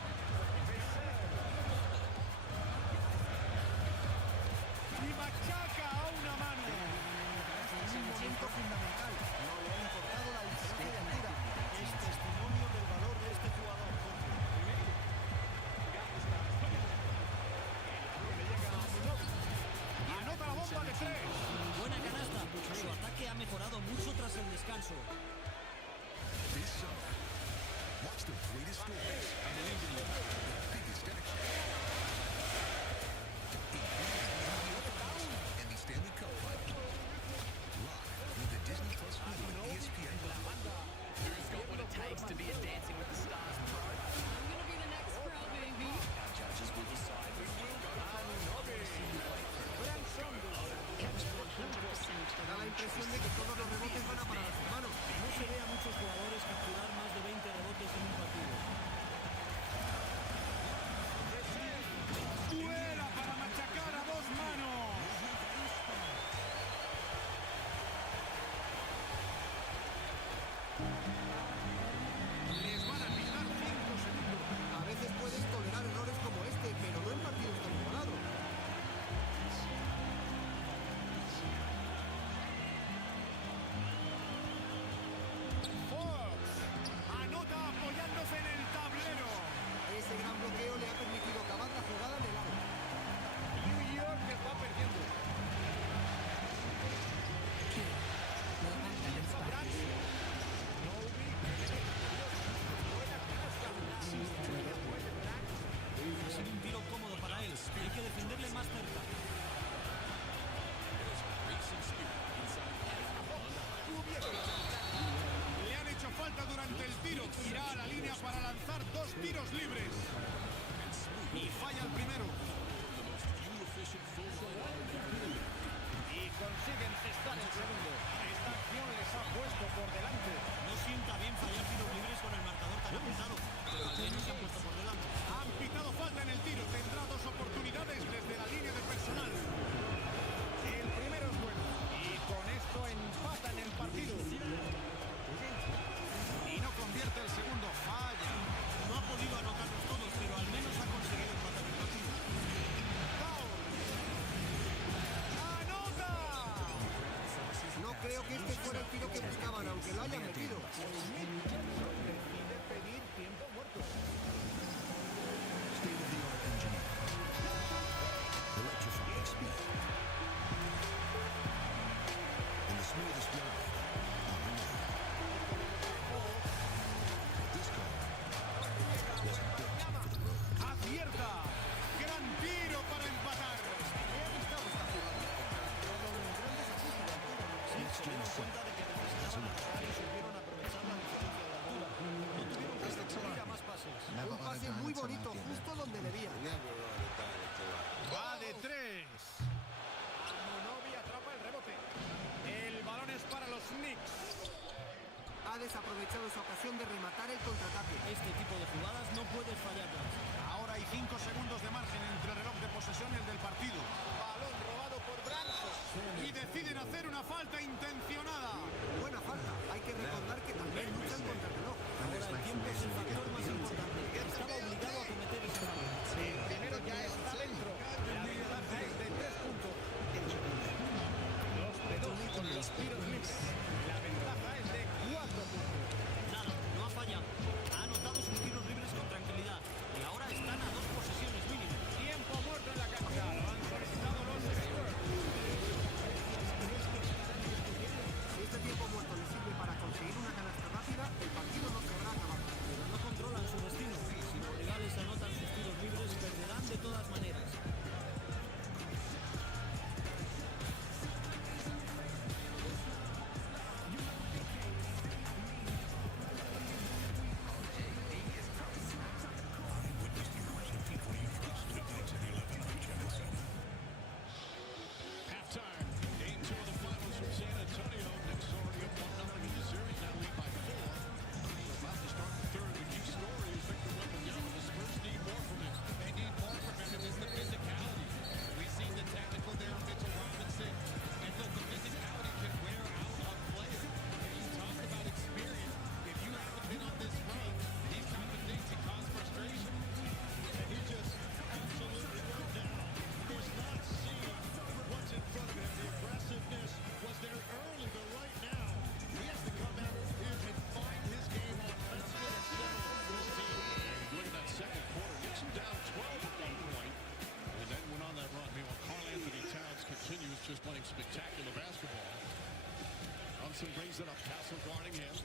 Y machaca a una mano. Es un momento fundamental. No le ha importado la diferencia de altura. Es testimonio del valor de este jugador. Anota la bomba de 3. Buena canasta. Su ataque ha mejorado mucho tras el descanso. This summer, watch the greatest stories, the biggest action, and the Stanley Cup Final. Live with the Disney Plus Hulu and ESPN. Who's got what it takes to be a Dancing with the Stars pro? I'm gonna be the next pro, baby. Our judges will decide who will go. Da la impresión de que todos los rebotes van a parar a su mano. No se ve a muchos jugadores capturar más de 20 rebotes en un partido. Vuela para machacar a 2 manos. Les van a quitar 5 segundos. A veces puedes tolerar errores como este, pero no en partidos tan igualados. Fox anota apoyándose en el tablero. Ese gran bloqueo le ha permitido acabar la jugada en el aro. New York está perdiendo. Ha sido un tiro cómodo para él. Hay que defenderle más cerca. Le han hecho falta durante el tiro. Irá a la línea para lanzar 2 tiros libres. Y falla el primero. Y consiguen cestar el segundo. Esta acción les ha puesto por delante. No sienta bien fallar tiros libres con el marcador tan apretado. Pero al menos se han puesto por delante. Han pitado falta en el tiro. Tendrá 2 oportunidades desde la línea de personal. El primero es bueno. Y con rivales ha aprovechado esa ocasión de rematar el contraataque. Este tipo de jugadas no puedes fallarlas. Ahora hay 5 segundos de margen entre el reloj de posesión y el del partido. Balón robado por Branson. Y deciden hacer una falta intencionada. Buena falta. Hay que recordar que también luchan contra el reloj. Ahora el tiempo es el factor más importante. Estaba obligado a cometer esa falta. El primero ya está dentro. La ventaja es de 3 puntos. 2 de 2 con los tiros libres. La ventaja es de 4 puntos. Nada, no ha fallado. Ha anotado sus tiros libres con tranquilidad. Y ahora están a 2 posesiones mínimo. Tiempo muerto en la cancha. Lo han solicitado los Spurs. Si este tiempo muerto le sirve para conseguir una canasta rápida, el partido no se habrá acabado. Pero no controlan su destino. Si los rivales anotan sus tiros libres, perderán de todas maneras. Halftime. Game 2 of the finals from San Antonio. Knicks already up 1-0 in the series. Now lead by 4. We're about to start the third. The key story is Victor Wembanyama. The Spurs need more from him. They need more from him, and it's the physicality. We've seen the technical there of Mitchell Robinson. And look, the physicality can wear out a player. And you talk about experience. If you haven't been on this run, these type of things can cause frustration. And he just absolutely went down. He's not seeing what's in front of him. The aggressiveness was there early, but right now, he has to come out here and find his game offensively and settle this team. Look at that second quarter. Knicks are down 12 at one point. And then went on that run. Meanwhile, Karl Anthony Towns continues just playing spectacular basketball. Thompson brings it up. Castle guarding him.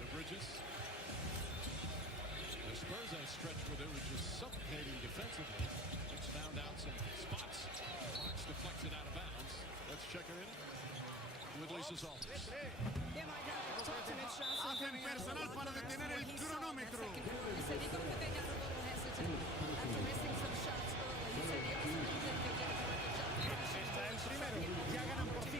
The Bridges. The Spurs had a stretch where they were just suffocating defensively. Knicks found out some spots. Fox deflects it out of bounds. Let's check it in with Lisa Salters. Hacen personal para detener el cronómetro. Está el primero. Ya ganan por 5.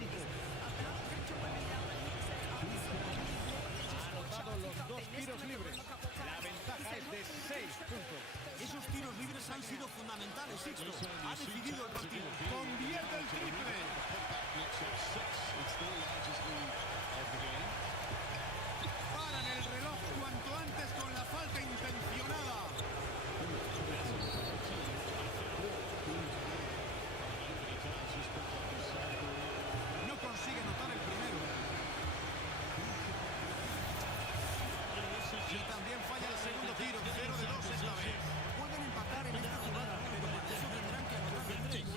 Ha anotado los 2 tiros libres. La ventaja es de 6 puntos. Esos tiros libres han sido fundamentales, Sixto. Ha decidido el partido. Convierte el triple. Paran el reloj cuanto antes con la falta intencionada. No consigue notar el primero. Y también falla el segundo tiro. 0 de 2 esta vez. Pueden empatar en esta jugada, pero para eso tendrán que anotar de 3.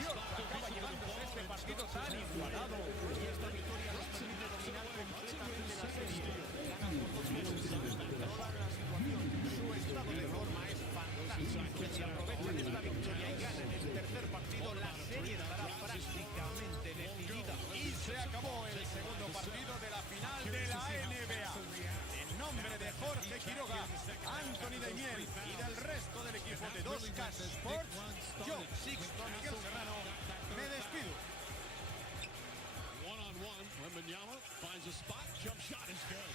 Dios, acaba llevándose este partido tan igualado. Y esta victoria nos permite dominar completamente la serie. Ganan por 2 puntos, controlan la situación. Su estado de forma es fantástico. Si aprovechan esta victoria y ganan el tercer partido, la serie estará prácticamente decidida. Y se acabó el segundo partido de la final de la NBA. En nombre de Jorge Quiroga, Anthony Daimiel y del resto del equipo de 2K Sports, yo, Sixto Miguel Serrano, me despido. One-on-one. Wembanyama finds a spot. Jump shot is good.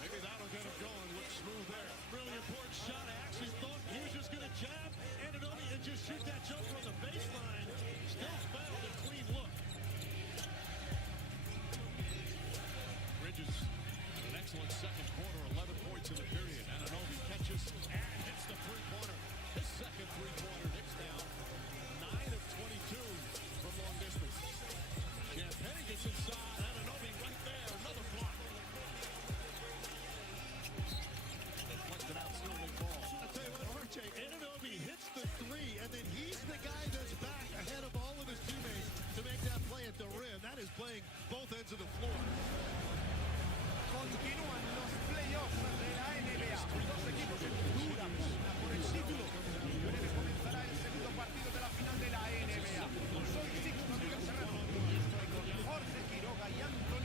Maybe that'll get him going. Looks smooth there. Really important shot. I actually thought he was just going to jab Anunoby and just shoot that jumper on the baseline. Still found a clean look. Bridges, an excellent second quarter, 11 points in the period. Anunoby catches and hits the three-pointer. His second three-pointer. Knicks down 9 of 22 from long distance. Champagne gets inside. Anunoby right there. Another block. Deflected out, stealing ball. I'll tell you what, RJ, Anunoby hits the three, and then he's the guy that's back ahead of all of his teammates to make that play at the rim. That is playing both ends of the floor. Continúan los playoffs de la NBA. Dos equipos en dura pugna por el título. En breve comenzará el segundo partido de la final de la NBA. Soy Sixto Miguel Serrano y estoy con Jorge Quiroga y Anthony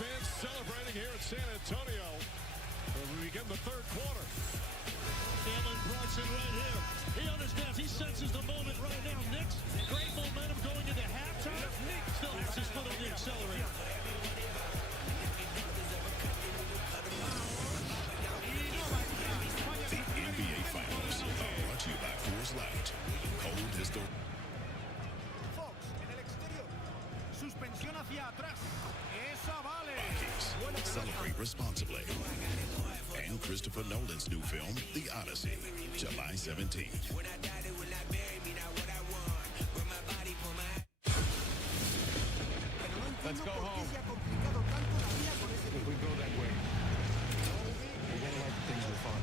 fans celebrating here in San Antonio as we begin the third quarter. Jalen Brunson right here. He understands. He senses the moment right now. Knicks, great momentum going into halftime. Still has his foot on the accelerator. The NBA Finals are brought to you by Coors Light. Cold is the... Fox en el exterior. Suspensión hacia atrás. Esa vale. Buckies. Celebrate responsibly. And Christopher Nolan's new film, The Odyssey, July 17th. Let's go home. If we go that way, we're going to like things are fun.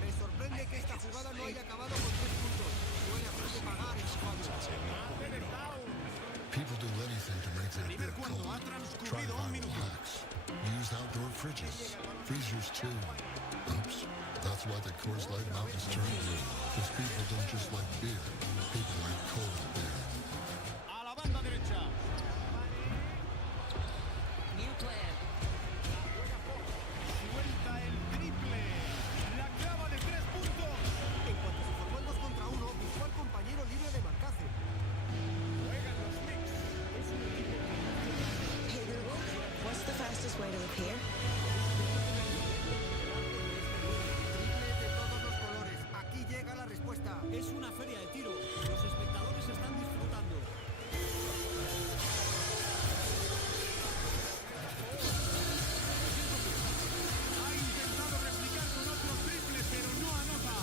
Me sorprende que esta jugada no haya acabado con 3 puntos. Suele hacerse pagar en su cuadro. People do anything to make their beer cold. Try viral hacks. Use outdoor fridges. Freezers too. Oops. That's why the Coors Light Mountains turn blue. Because people don't just like beer. People like cold beer. A la banda derecha. New plan. Suelta el triple. La clava de 3 puntos. En cuanto se formó el 2 contra 1, buscó al compañero libre de marcaje. Juegan los Knicks. Hey Google, what's the fastest way to the pier? Triples de todos los colores. Aquí llega la respuesta. Es una feria de tiro. Los espectadores están disfrutando. Ha intentado replicar con otro triple, pero no anota.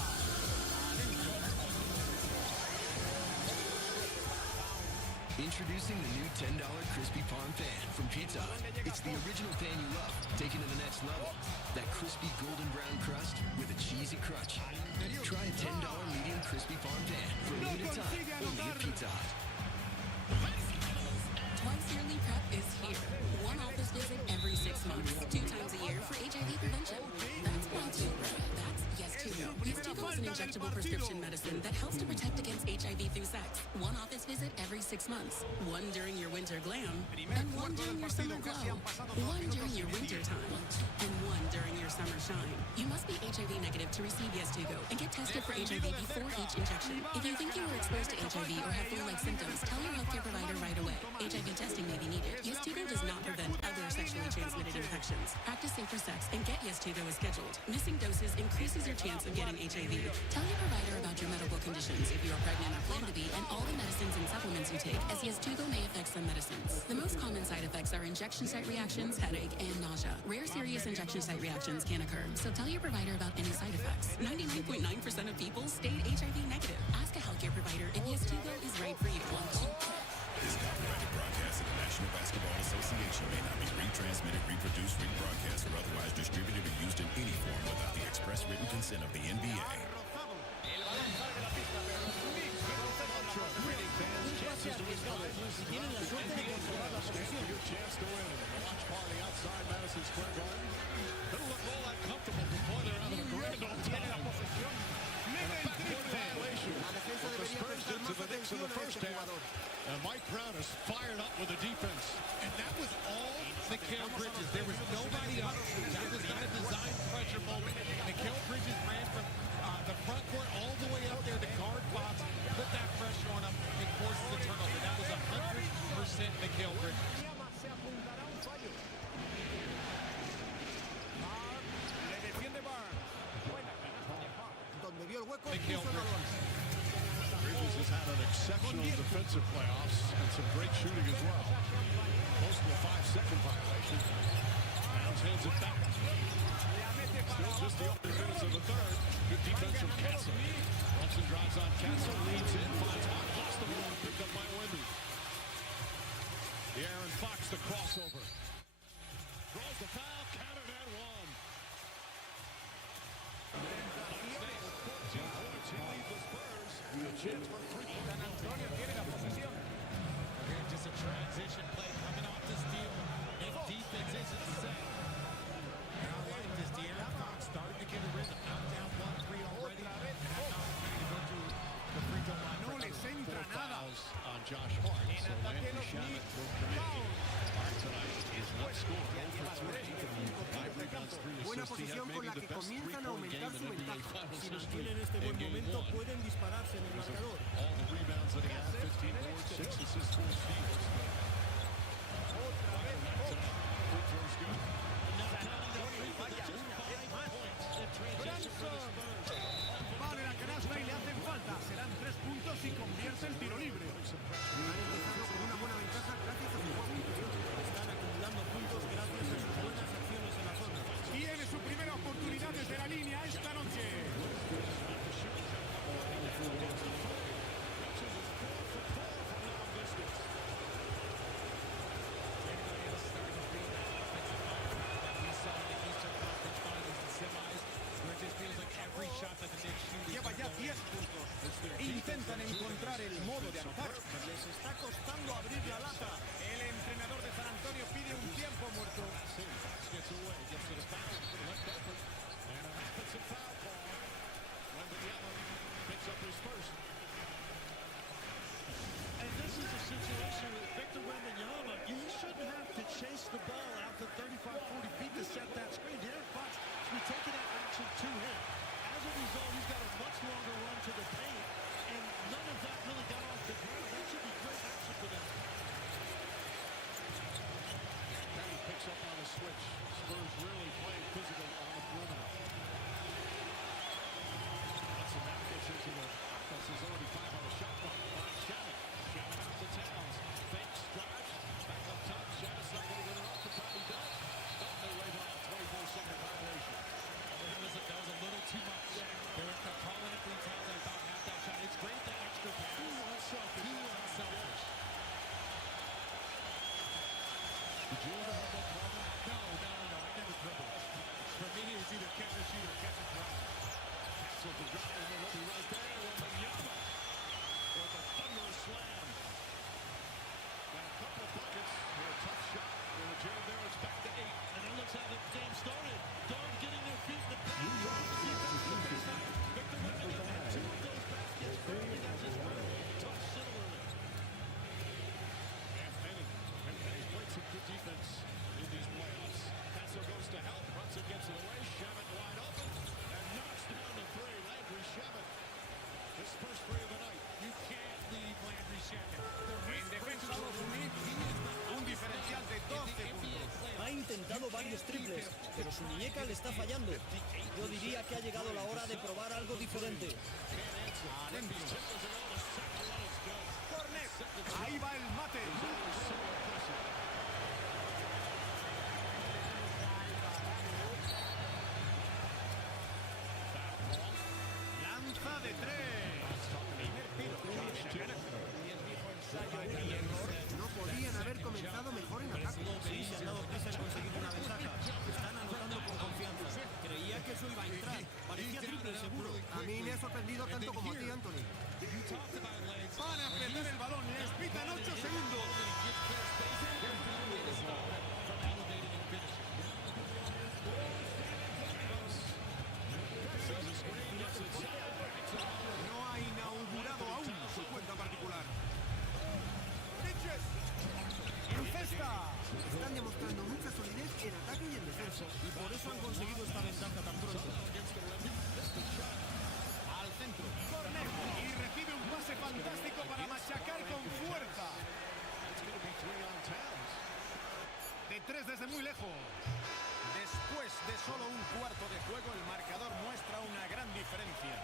Introducing the new $10 Crispy Parm Pan from Pizza Hut. It's the original pan you love, taken to the next level. That crispy golden brown crust with a cheesy crunch. Try a $10 medium crispy Parm Pan for a limited time, only at Pizza Hut. Twice yearly prep is here. One office visit every 6 months. 2 times a year for HIV prevention. That's Y2. That's Yes2Go. Yes2Go is an injectable prescription medicine that helps to protect against HIV through sex. One office visit every 6 months. One during your winter glam. And one during your summer glow. One during your winter time. And one during your summer shine. You must be HIV negative to receive Yes2Go and get tested for HIV before each injection. If you think you were exposed to HIV or have flu-like symptoms, tell your healthcare provider right away. HIV testing may be needed. Yes2Go does not prevent other sexually transmitted infections. Practice safer sex and get Yes2Go as scheduled. Missing doses increases your chance of getting HIV. Tell your provider about your medical conditions if you are pregnant or plan to be, and all the medicines and supplements you take, as Yes2Go may affect some medicines. The most common side effects are injection site reactions, headache, and nausea. Rare serious injection site reactions can occur, so tell your provider about any side effects. 99.9% of people stayed HIV negative. Ask a healthcare provider if Yes2Go is right for you. This copyrighted broadcast of the National Basketball Association may not be retransmitted, reproduced, rebroadcast, or otherwise distributed or used in any form without the express written consent of the NBA. In the first half, and Mike Brown is fired up with the defense. And that was all Mikal Bridges. There was nobody else. That was not a design pressure moment. Mikal Bridges ran from the front court all the way up there to guard Fox, put that pressure on him, and forces the turnover. That was 100% Mikal Bridges. Le defiende Barnes. Donde vio el hueco, Mikal puso el balón. Bridges has had an exceptional defensive playoffs and some great shooting as well. Close to a 5-second violation. Bounds hands it back. Still just the opening minutes of the third. Good defense from Castle. Brunson drives on Castle, leads in, finds Hawk, lost the ball, picked up by Wemby. The Aaron Fox, the crossover. Throws the foul, counted and one. San Antonio tiene la posesión. Just a transition play coming off the steal. defense isn't set. And I like this. De'Aaron Fox starting to get a rhythm. Out down 1-3 already. And has an opportunity to go to the free throw line. No les entra nada. On Josh Hart. So Landry Shamet will commit. Hart tonight is not scored. 0 for 3. 5 rebounds, 3 Buena assists. He had posición con maybe la the que best comienzan a three-point game aumentar in su NBA ventaja. Finals Si history mantienen este buen in Game momento, 1. pueden dispararse en el Because of marcador. all the rebounds that he had, 15 boards, 6 assists, 4 steals. Free throw's good. Vale la canasta y le hacen falta. Serán 3 puntos y convierte el tiro libre. Han empezado con una buena ventaja gracias a su juego interior. Están acumulando puntos gracias a sus buenas acciones en la zona. Tiene su primera oportunidad desde la línea esta noche. Lleva ya 10 puntos. Intentan encontrar el modo de anotar. Les está costando abrir la lata. El entrenador de San Antonio pide un tiempo muerto. And this is a situation with Victor Wembanyama. You shouldn't have to chase the ball out to 35, 40 feet to set that screen. De'Aaron Fox should be taking that action to him. As a result, he's got a much longer run to the paint, and none of that really got off the ground. That should be great action for them. Penny picks up on the switch. Spurs really playing physical on the perimeter. Hudson now gets into the offense. There's already 5 on the shot clock. Shamet. Shamet out to Towns. Fakes, drives. Back up top. Shamet's not going to get it off the top. He does. But they wave on a 24-second violation. That was a little too much. They're calling it 3 times at about half that shot. It's great, the extra pass. Too unselfish. Did you ever have that problem? No. I never dribbled. For me, it was either catch or shoot or catch and drive. So the drive, and they'll be right there. Wembanyama with a thunderous slam. Got a couple of buckets. A tough shot. Jared there, it's back to 8. And that looks how the game started. Dogs getting their feet in the paint. Victor Wembanyama had 2 of those baskets early. That's his tough similarly. And Penny's played some good defense in these playoffs. Paso goes to help. Brunson gets it away. Shamet wide open. And knocks down the 3. Landry Shamet. His first 3 of the night. You can't leave Landry Shamet. En defensa los Knicks, un diferencial de 12 puntos. Ha intentado varios triples, pero su muñeca le está fallando. Yo diría que ha llegado la hora de probar algo diferente. Cornet, ahí va el mate. Lanza de 3. No podían haber comenzado mejor en ataque. Sí, se han dado prisa en conseguir una ventaja. Están anotando con confianza. Creía que eso iba a entrar. Parecía triple seguro. A mí me ha sorprendido tanto como a ti, Anthony. Van a perder el balón. Les pitan 8 segundos. No ha inaugurado aún su cuenta particular. ¡En cesta! Están demostrando mucha solidez en ataque y en defensa. Y por eso han conseguido esta ventaja tan pronto. Al centro. Cornet. Y recibe un pase fantástico para machacar con fuerza. De 3 desde muy lejos. Después de solo un cuarto de juego, el marcador muestra una gran diferencia.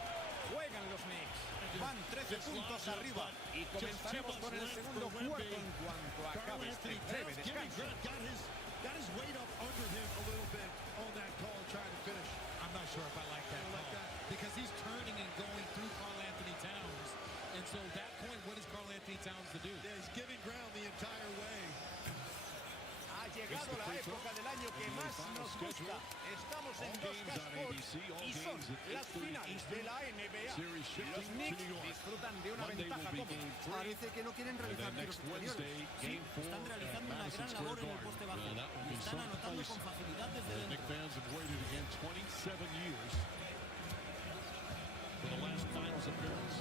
Juegan los Knicks. Van 13 puntos arriba. Y comenzaremos con el segundo cuarto en cuanto acabe este breve descanso. Got his weight up under him a little bit on that call, trying to finish. I'm not sure if I like that call. Because he's turning and going through Karl Anthony Towns. And so at that point, what is Karl Anthony Towns to do? Yeah, he's giving ground the entire way. Ha llegado la época del año que más nos gusta. Estamos en 2K Sports y son las finales de la NBA. series shifting Los to Knicks New York. disfrutan de una Monday ventaja will be cómoda. game 3. Parece que no quieren And realizar then tiros next exteriores. Wednesday, game 4 Están realizando at una Madison gran Square labor en el Garden. poste bajo. And that will be Están anotando someplace con facilidad desde the Knicks dentro. fans have waited again 27 years for the last finals appearance.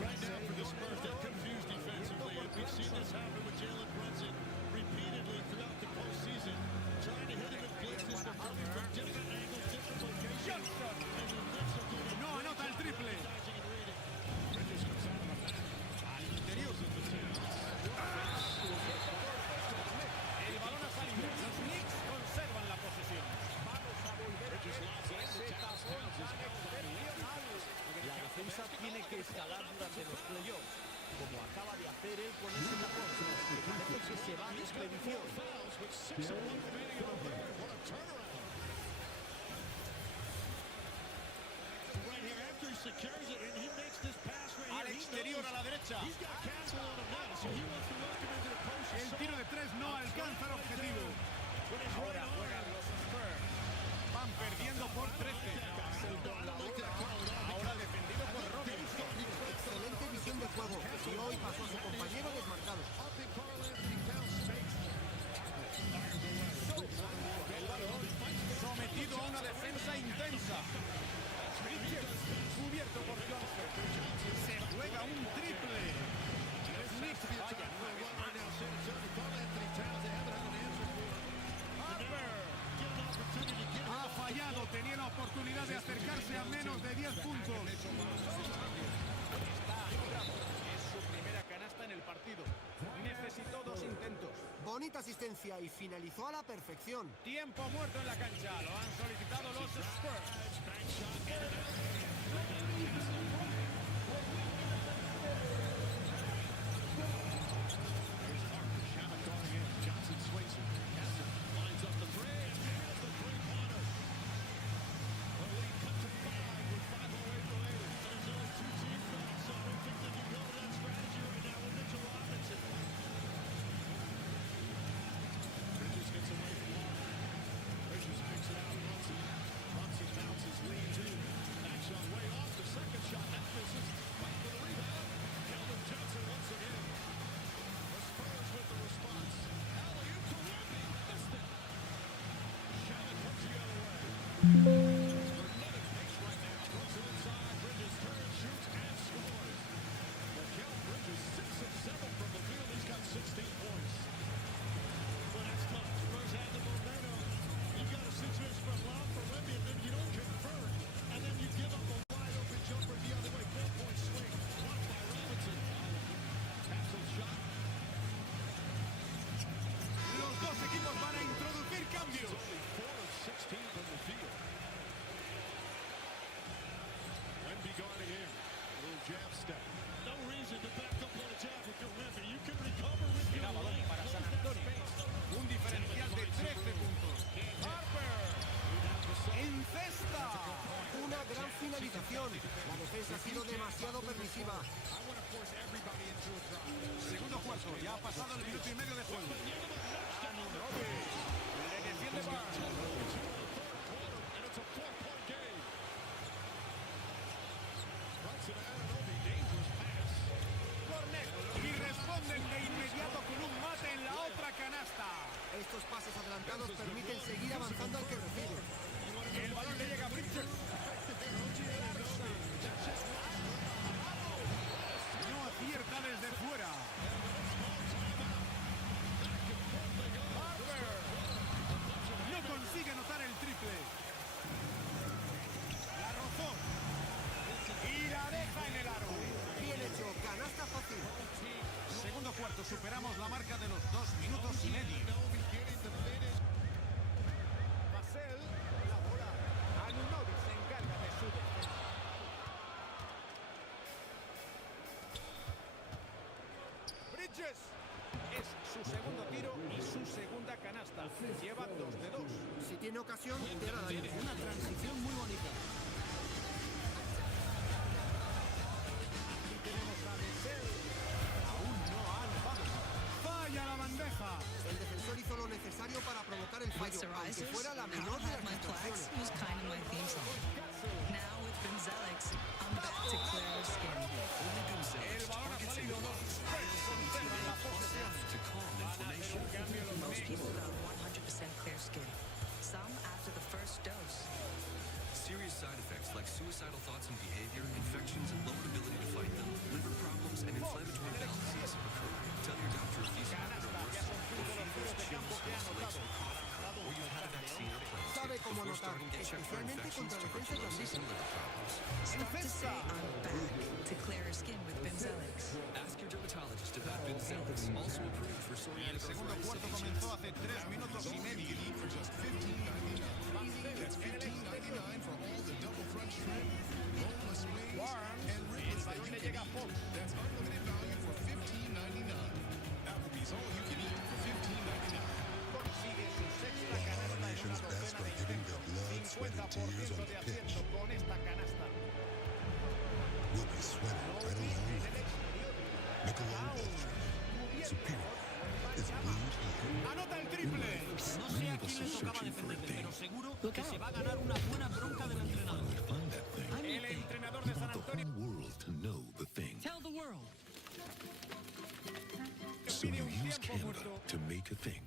Right now for the Spurs, they're confused defensively. And we've seen this happen with Jalen Brunson repeatedly throughout the postseason. Trying to hit him with blitzes. They're coming from different angles, different locations. And the Knicks are doing No anota el triple. Bridges comes out of the back. Al interior. El balón ha salido. Los Knicks conservan la posesión. Vamos a volver a ver ese tapón tan excepcional. La defensa tiene que escalar durante los playoffs, como acaba de hacer él con ese tapón. Parece que se va de expedición. right here after he secures it, and he makes this pass right Al here. exterior, a la derecha. He's got Castle on him now, so he wants to work him into the post. El tiro de tres no alcanza el objetivo. Ahora juegan los Spurs. Van perdiendo por 13. Ahora defendido por Robinson. Excelente visión de juego. Y hoy pasó a su compañero desmarcado. El balón sometido a una defensa intensa. Cubierto por Johnson. Se juega un triple. Los Knicks fallan una vez más. Harper ha fallado. Tenía la oportunidad de acercarse a menos de 10 puntos. Está bravo. Es su primera canasta en el partido. Necesitó 2 intentos. Bonita asistencia y finalizó a la perfección. Tiempo muerto en la cancha. Lo han solicitado los Spurs. Johnson swings it. Castle lines up the three, and here's the three-pointer. The lead cut to 5 with 5:08 remaining. There's only 2 teams left, so I don't think they can go with that strategy right now with Mitchell Robinson. Bridges gets away from Harper. Bridges picks it out, Brunson bounces, leans in. Back shot way off. The second shot, that misses. Back for the rebound. Calvin Johnson once again. The Spurs with the response. Alley-oop to Wemby. Missed it. Shannon comes the other way. Another pace right now. Throws it inside. Bridges turns, shoots, and scores. Mikal Bridges 6 of 7 from the field. He's got 16 points. Well, that's tough. Spurs had the momentum. You got a situation for a lob for Wemby, and then you don't convert, and then you give up a wide open jumper the other way. 4-point swing. Blocked by Robinson. Castle shot. Los dos equipos van a introducir cambios. Only 4 of 16 from the field. Wemby guarding him. Little jab step. No reason to back up on a jab with your Wemby. You can recover with your Será balón left. para San Antonio. Un diferencial de 13 puntos. Harper. En cesta. Una gran finalización. La defensa ha sido demasiado permisiva. Segundo cuarto. Ya ha pasado el minuto y medio de juego. Le defiende Barnes. And it's a 4-point game. Brunson and Anunoby, dangerous pass. Cornet. Y responden de inmediato con un mate en la otra canasta. Estos pases adelantados permiten seguir avanzando al que recibe. El balón le llega a Bridges. No acierta desde fuera. Harper. No consigue anotar el triple. La rozó. Y la deja en el aro. Bien hecho, canasta fácil. Segundo cuarto, superamos la marca de los 2 minutos y medio. Basel, la bola. Anunoby se encarga de su defensa. Bridges. Es su segundo tiro y su segunda canasta. Lleva 2 de 2. Si tiene ocasión, te hará daño. Una transición muy bonita. Aquí tenemos a Basel. Aún no ha anotado. Falla la bandeja. El defensor hizo lo necesario para provocar el fallo, aunque fuera la menor de las distracciones. was kind of my theme song. Now with Benzelics, I'm back to clear especialmente contra defensas de América. Start to say I'm back to clearer skin with Bimzelx. Ask your dermatologist about Bimzelx, also approved for psoriatic El segundo cuarto comenzó hace 3 minutos y medio. That's $15.99 for all the double crunch shrimp, boneless wings, and ribs that you can eat. That's unlimited value for $15.99. Applebee's all you can eat for $15.99. Consigue su sexta While canasta our en nation's una best docena are de giving their blood, intentos. sweat, and tears on 50% the de pitch, acierto con esta canasta. we'll be sweating right along with them. Michelob Ultra. Superior. It's brewed here. Anota el triple. No sé a quién le tocaba defenderle, pero seguro que se va a ganar una buena bronca del entrenador. El entrenador de San Antonio. World to know the thing. Tell the world. So you use Canva to make a thing.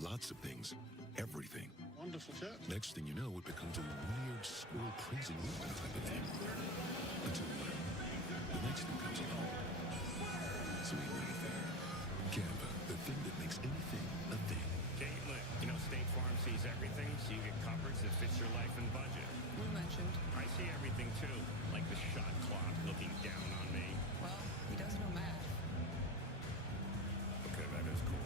Lots of things. Everything. Wonderful chat. Next thing you know, it becomes a weird squirrel praising movement type of thing. Until the next thing comes along. So we leave it there. Canva, the thing that makes anything a thing. Caitlin, you know State Farm sees everything, so you get coverage that fits your life and budget. We mentioned. I see everything too, like the shot clock looking down on me. Well, he does know math. Okay, that is cool.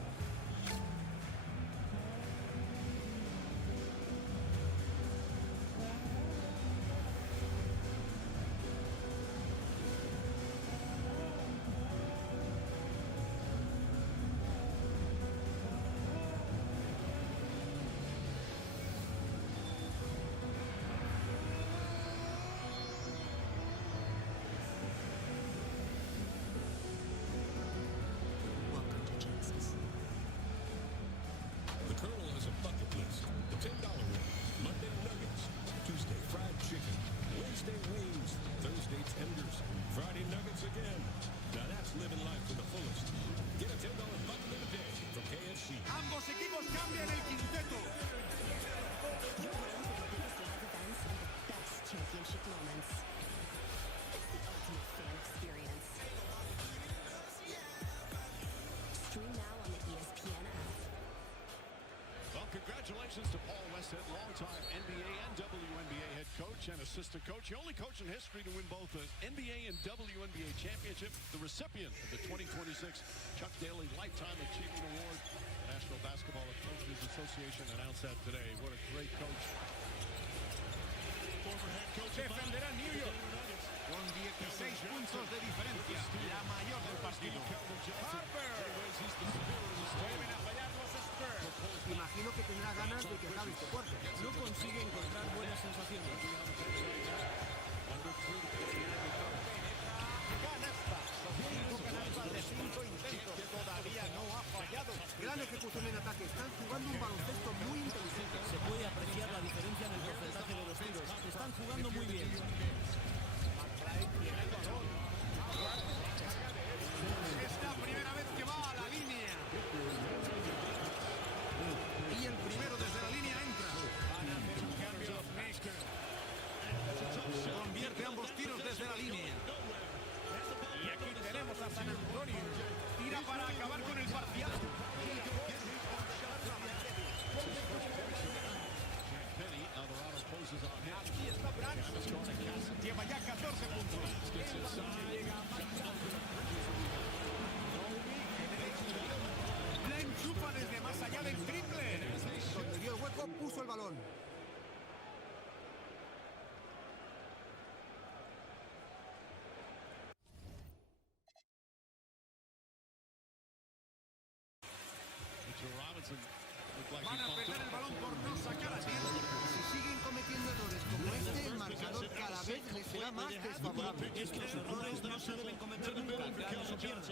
Welcome to Genesis. The Colonel has a bucket list. The $10 one. Monday nuggets. Tuesday fried chicken. Wednesday wings. Thursday tenders. Friday nuggets again. Now that's living life to the fullest. Get a $10 bucket in a day from KFC. Ambos equipos cambian el quinteto. You're ready for the biggest live events and the best championship moments. It's the ultimate fan experience. Stream now on the ESPN app. Well, congratulations to Paul Westhead, longtime NBA and WNBA head coach and assistant coach. The only coach in history to win both the NBA and WNBA championship. The recipient of the 2026 Chuck Daly Lifetime Achievement Award. The National Basketball Coaches Association announced that today. What a great coach. Former head coach defenderá New York con 16 puntos de diferencia, la mayor del partido. Harper. Vuelven a fallar los Spurs. Imagino que tendrá ganas de que acabe este cuarto. No consigue encontrar buenas sensaciones. Canasta. Cinco canastas de 5 intentos. Todavía no ha fallado. Gran ejecución en ataque. Están jugando un baloncesto muy inteligente. Se puede apreciar la diferencia en el porcentaje de los tiros. Están jugando muy bien. Es la primera vez que va a la línea. Y el primero desde la línea entra. Van a hacer un cambio. Convierte ambos tiros desde la línea. Y aquí tenemos a San Antonio. Tira para acabar con el parcial. Aquí está Branson. Lleva ya 14 puntos. La enchufa desde más allá del triple. Donde vio el hueco, puso el balón. Van a perder el balón por no sacar a tiempo. Si siguen cometiendo errores como este, el marcador cada vez les será más desfavorable. Es que los errores no se deben cometer nunca. Ganas o pierdas.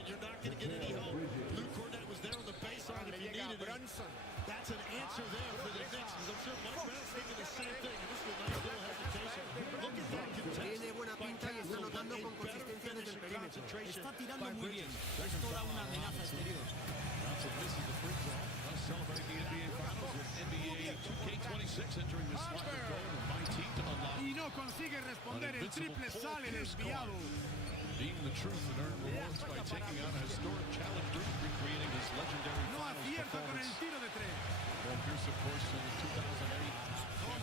Le llega Branson. That's an answer there for the Knicks. I'm sure Mike Brown's thinking the same thing. And this is a nice little hesitation. Look at that contest. Tiene buena pinta y está anotando con consistencia desde el perímetro. Está tirando muy bien. Es toda una amenaza exterior. Celebrating the NBA Finals with NBA 2K26 entering this slot of gold and my team to unlock. Y no consigue responder. El triple sale desviado. Being the truth and earn rewards by taking on a historic challenge group, recreating his legendary No finals acierta con performance. el tiro de tres. Well, here's of course in 2008.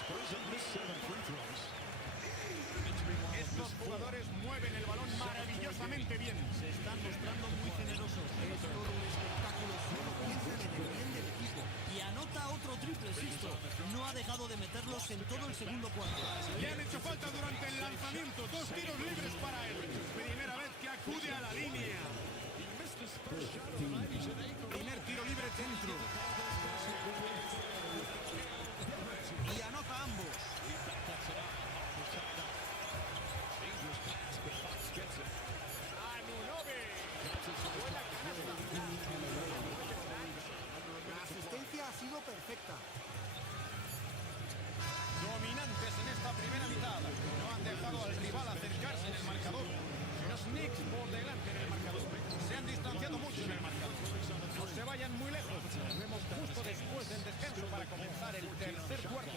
Spurs have missed 7 free throws. Estos jugadores mueven el balón maravillosamente bien. Se están mostrando muy generosos. Es todo un espectáculo, solo piensan en el bien del equipo. Y anota otro triple, Sisto. No ha dejado de meterlos en todo el segundo cuarto. Le han hecho falta durante el lanzamiento. 2 tiros libres para él. Primera vez que acude a la línea. Primer tiro libre dentro. Y anota ambos. La asistencia ha sido perfecta. Dominantes en esta primera mitad. No han dejado al rival acercarse en el marcador. Los Knicks por delante en el marcador. Se han distanciado mucho en el marcador. No se vayan muy lejos. Nos vemos justo después del descanso para comenzar el tercer cuarto.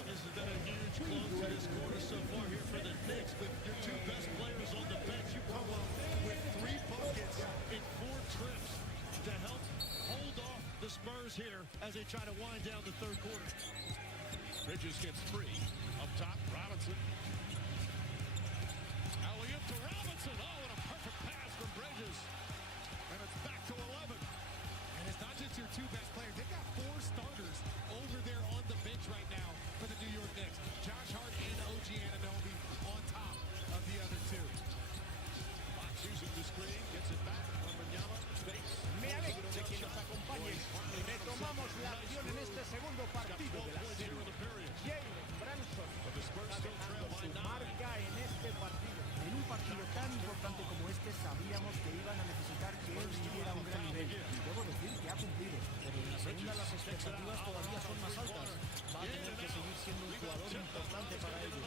To help hold off the Spurs here as they try to wind down the third quarter. Bridges gets free. Up top, Robinson. Alley-oop to Robinson. Oh, and a perfect pass from Bridges. And it's back to 11. And it's not just your 2 best players. They've got 4 starters over there on the bench right now for the New York Knicks. Josh Hart and OG Anunoby on top of the other 2. Fox using the screen. Gets it back. Me alegro de que nos acompañen. Retomamos la acción en este segundo partido de la serie. Jalen Branson marca en este partido. En un partido tan importante como este sabíamos que iban a necesitar que él rindiera a un gran nivel. Y debo decir que ha cumplido. Pero en la segunda las expectativas todavía son más altas. Va a tener que seguir siendo un jugador importante para ellos.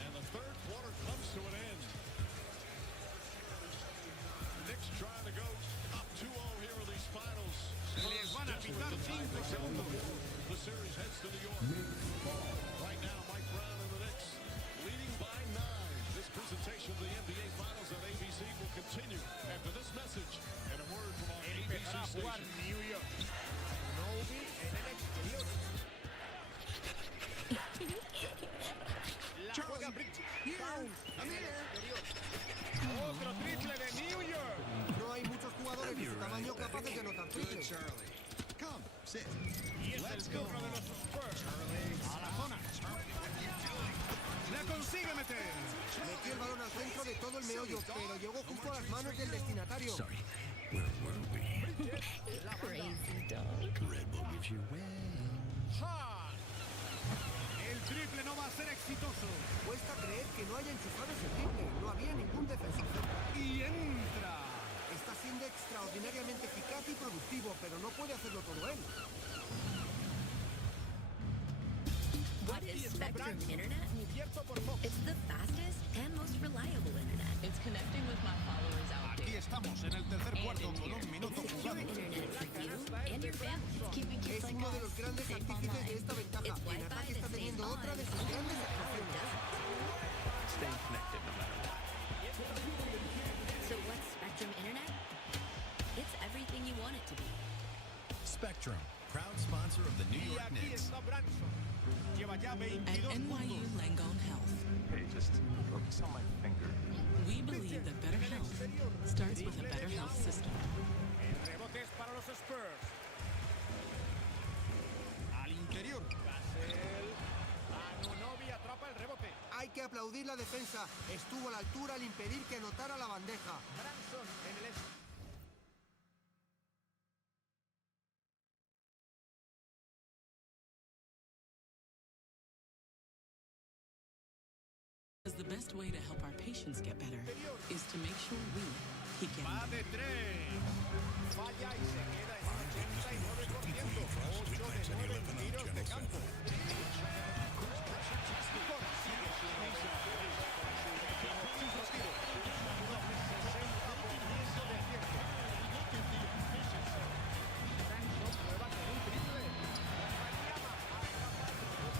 And the third quarter comes to an end. Knicks trying to go up 2-0 here in these finals. Les van a pitar 5 segundos. The series heads to New York. Right now, Mike Brown and the Knicks leading by 9. This presentation of the NBA Finals on ABC will continue after this message and a word from our ABC station. New York. Novi en el exterior. La juega Bridges. Otro triple de New York. No hay muchos jugadores de su tamaño capaces de anotar triples. Y es el turno de los Spurs. A la zona. La consigue meter. Metió el balón al centro de todo el meollo, pero llegó justo a las manos del destinatario. Crazy dog. Red Bull gives you wings. El triple no va a ser exitoso. Cuesta creer que no haya enchufado ese triple. No había ningún defensor cerca. Y entra. Está siendo extraordinariamente eficaz y productivo, pero no puede hacerlo todo él. What is Spectrum Internet? It's the fastest and most reliable internet. It's connecting with my followers out Aquí estamos en el tercer cuarto con un minuto It's jugado. secure internet for you and your family. It's keeping kids Es like uno de los us grandes safe artífices de online. esta ventaja. It's En Wi-Fi ataque está that stays teniendo otra de on, sus grandes even when power actuaciones. doesn't. Stay connected no matter what. So what's Spectrum Internet? It's everything you want it to be. Spectrum, proud sponsor of the New Y York aquí Knicks. está Branson. Lleva ya 22 At NYU puntos. Langone Health, Hey, just focus on my finger. we believe that better health starts with a better health system. El rebote es para los Spurs. Al interior. Gasel. Anunoby atrapa el rebote. Hay que aplaudir la defensa. Estuvo a la altura al impedir que anotara la bandeja. Branson en el este. Because the best way to help our patients get better is to make sure we keep getting Va better. de 3. Falla y se queda en un 89%. 8 de 9 en tiros de campo. Consigue su misión. Sus tiros. 60% de acierto. Branson prueba con un triple. Wembanyama a escapar.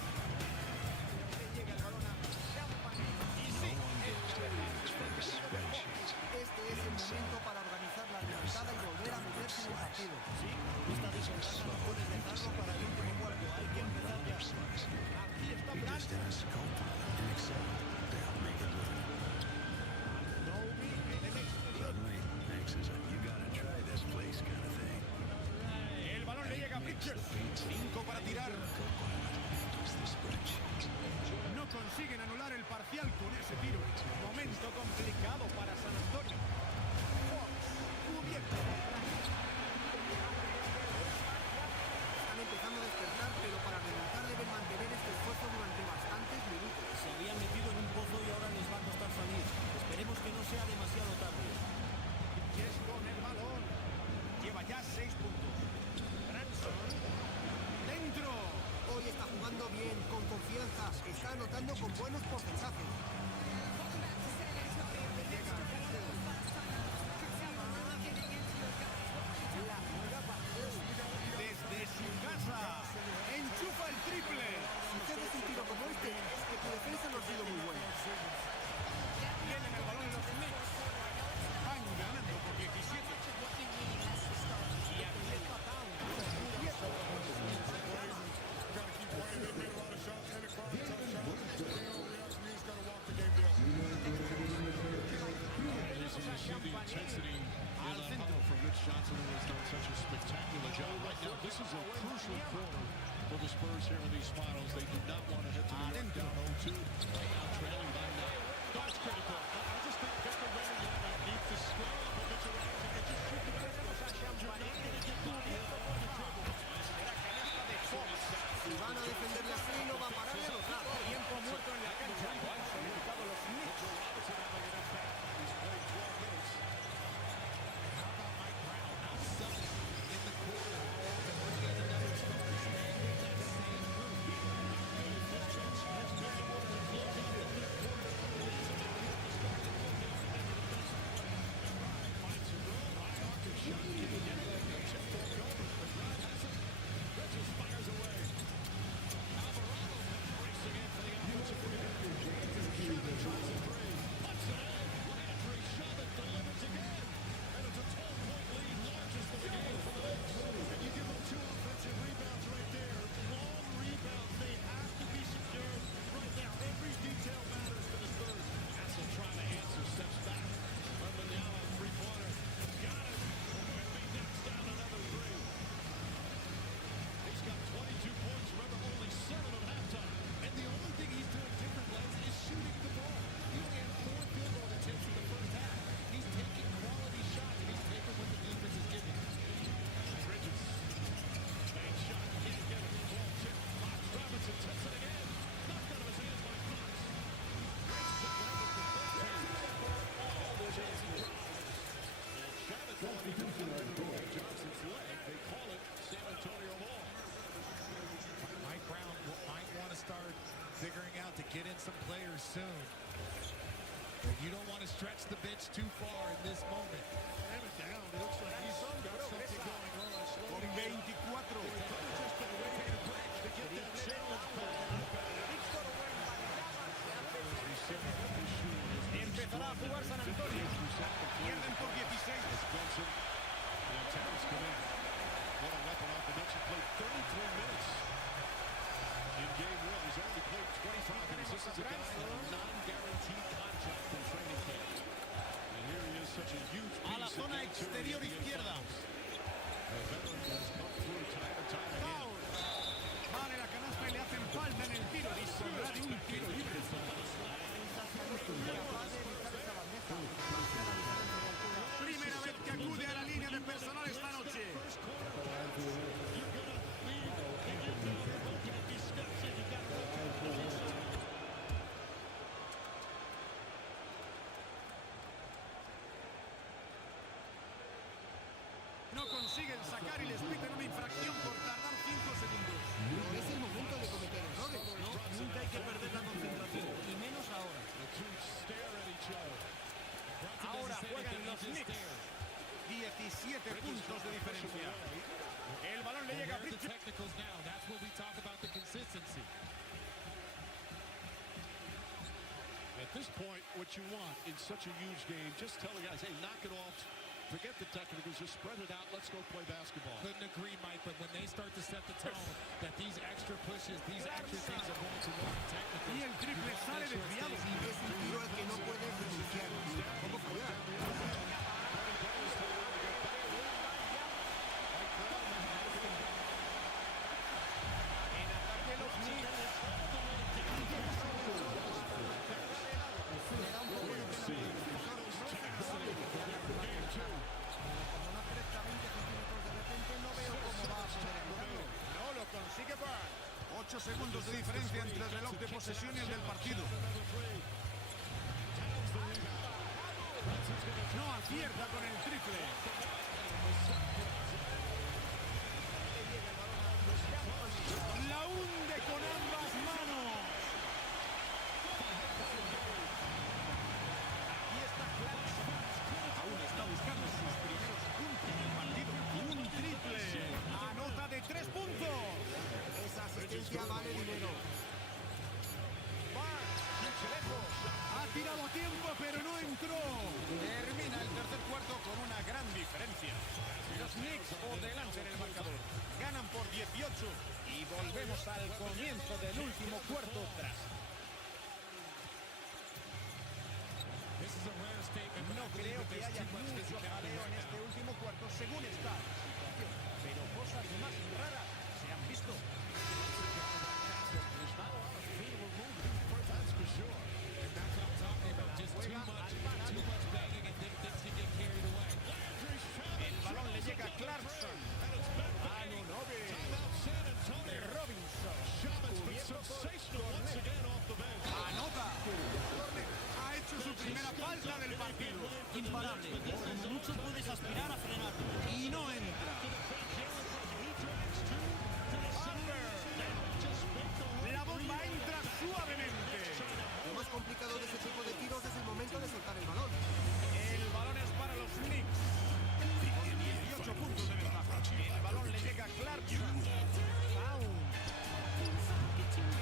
Le llega el balón a Champagne. Y sí, Este es el momento para organizar la remontada y volver a meterse en el partido. Bridges. 5 para tirar. No consiguen anular el parcial con ese tiro. Momento complicado para San Antonio. Fox, cubierto. Están empezando a despertar, pero para remontar deben mantener este esfuerzo durante bastantes minutos. Se habían metido en un pozo y ahora les va a costar salir. Esperemos que no sea demasiado tarde. Yes con el balón. Lleva ya 6 puntos. Branson. Dentro. Hoy está jugando bien, con confianza. Está anotando con buenos porcentajes. Desde su casa. Enchufa el triple. Si ustedes un tiro como este, es que tu defensa no ha sido muy buena. Tienen el balón en los Knicks. Van ganando por 17. Y aprieta Town. Intensity in the huddle from Rich Johnson, who has done such a spectacular job. Right now, this is a crucial quarter for the Spurs here in these finals. They do not want to head to New York down 0-2. Right now, trailing by 9. That's critical. I just think Victor Wembanyama needs to square up with Mitchell Robinson and just shoot the ball. You're not going to get body on the dribble. Si van a defenderle así, no va a parar de anotar. Tiempo muerto en la cancha. Han solicitado los Knicks. Mike Brown might want to start figuring out to get in some players soon. But you don't want to stretch the bench too far in this moment. Hammer down. It looks like he's got something going on. Con 24. Empezará a jugar San Antonio. Pierden por 16. What a weapon off the bench. He played 33 minutes in game one. He's only played 25 minutes. This is a guy on a non-guaranteed contract in training camp. And here he is, such a huge piece. A la zona exterior izquierda. The veteran has come through time and time again. Vale la canasta y le hacen falta en el tiro. Dispondrá de un tiro libre. Primera vez que acude a la línea de personal esta noche. No consiguen sacar y les piden una infracción por tardar 5 segundos. No es el momento de cometer errores. No, nunca hay que perder la concentración, y menos ahora. Ahora juegan los Knicks. 17 puntos de diferencia. El balón le llega a Bridges. Technicals now. That's what we talk about, the consistency. At this point, what you want in such a huge game, just tell the guys, hey, knock it off. Forget the technicals, just spread it out. Let's go play basketball. Couldn't agree, Mike, but when they start to set the tone that these extra pushes, these extra things are going to work technically. Y el triple sale desviado. Es un tiro al que no puedes renunciar. ¿Cómo fallar? segundos de diferencia entre el reloj de posesión y el del partido. No acierta con el triple. La hunde con ambas manos. Aquí está Clarkson. Aún está buscando sus primeros puntos del partido. Un triple. Anota de 3 puntos. Esa asistencia vale dinero. Ha tirado a tiempo, pero no entró. Termina el tercer cuarto con una gran diferencia. Los Knicks por delante en el marcador. Ganan por 18 y volvemos al comienzo del último cuarto tras. No creo que haya mucho jaleo en este último cuarto según está la situación, pero cosas más raras se han visto. El balón le llega a Clarkson. Anunobi. De Robinson. Cubierto por Cornet. Anota. Ha hecho su primera falta del partido. Imparable. Con mucho puedes aspirar a frenarlo. Y no entra. La bomba entra suavemente. Lo más complicado de ese tipo de tiros es el momento de soltar el balón. El balón es para los Knicks. 18 puntos de ventaja. El balón le llega a Clarkson.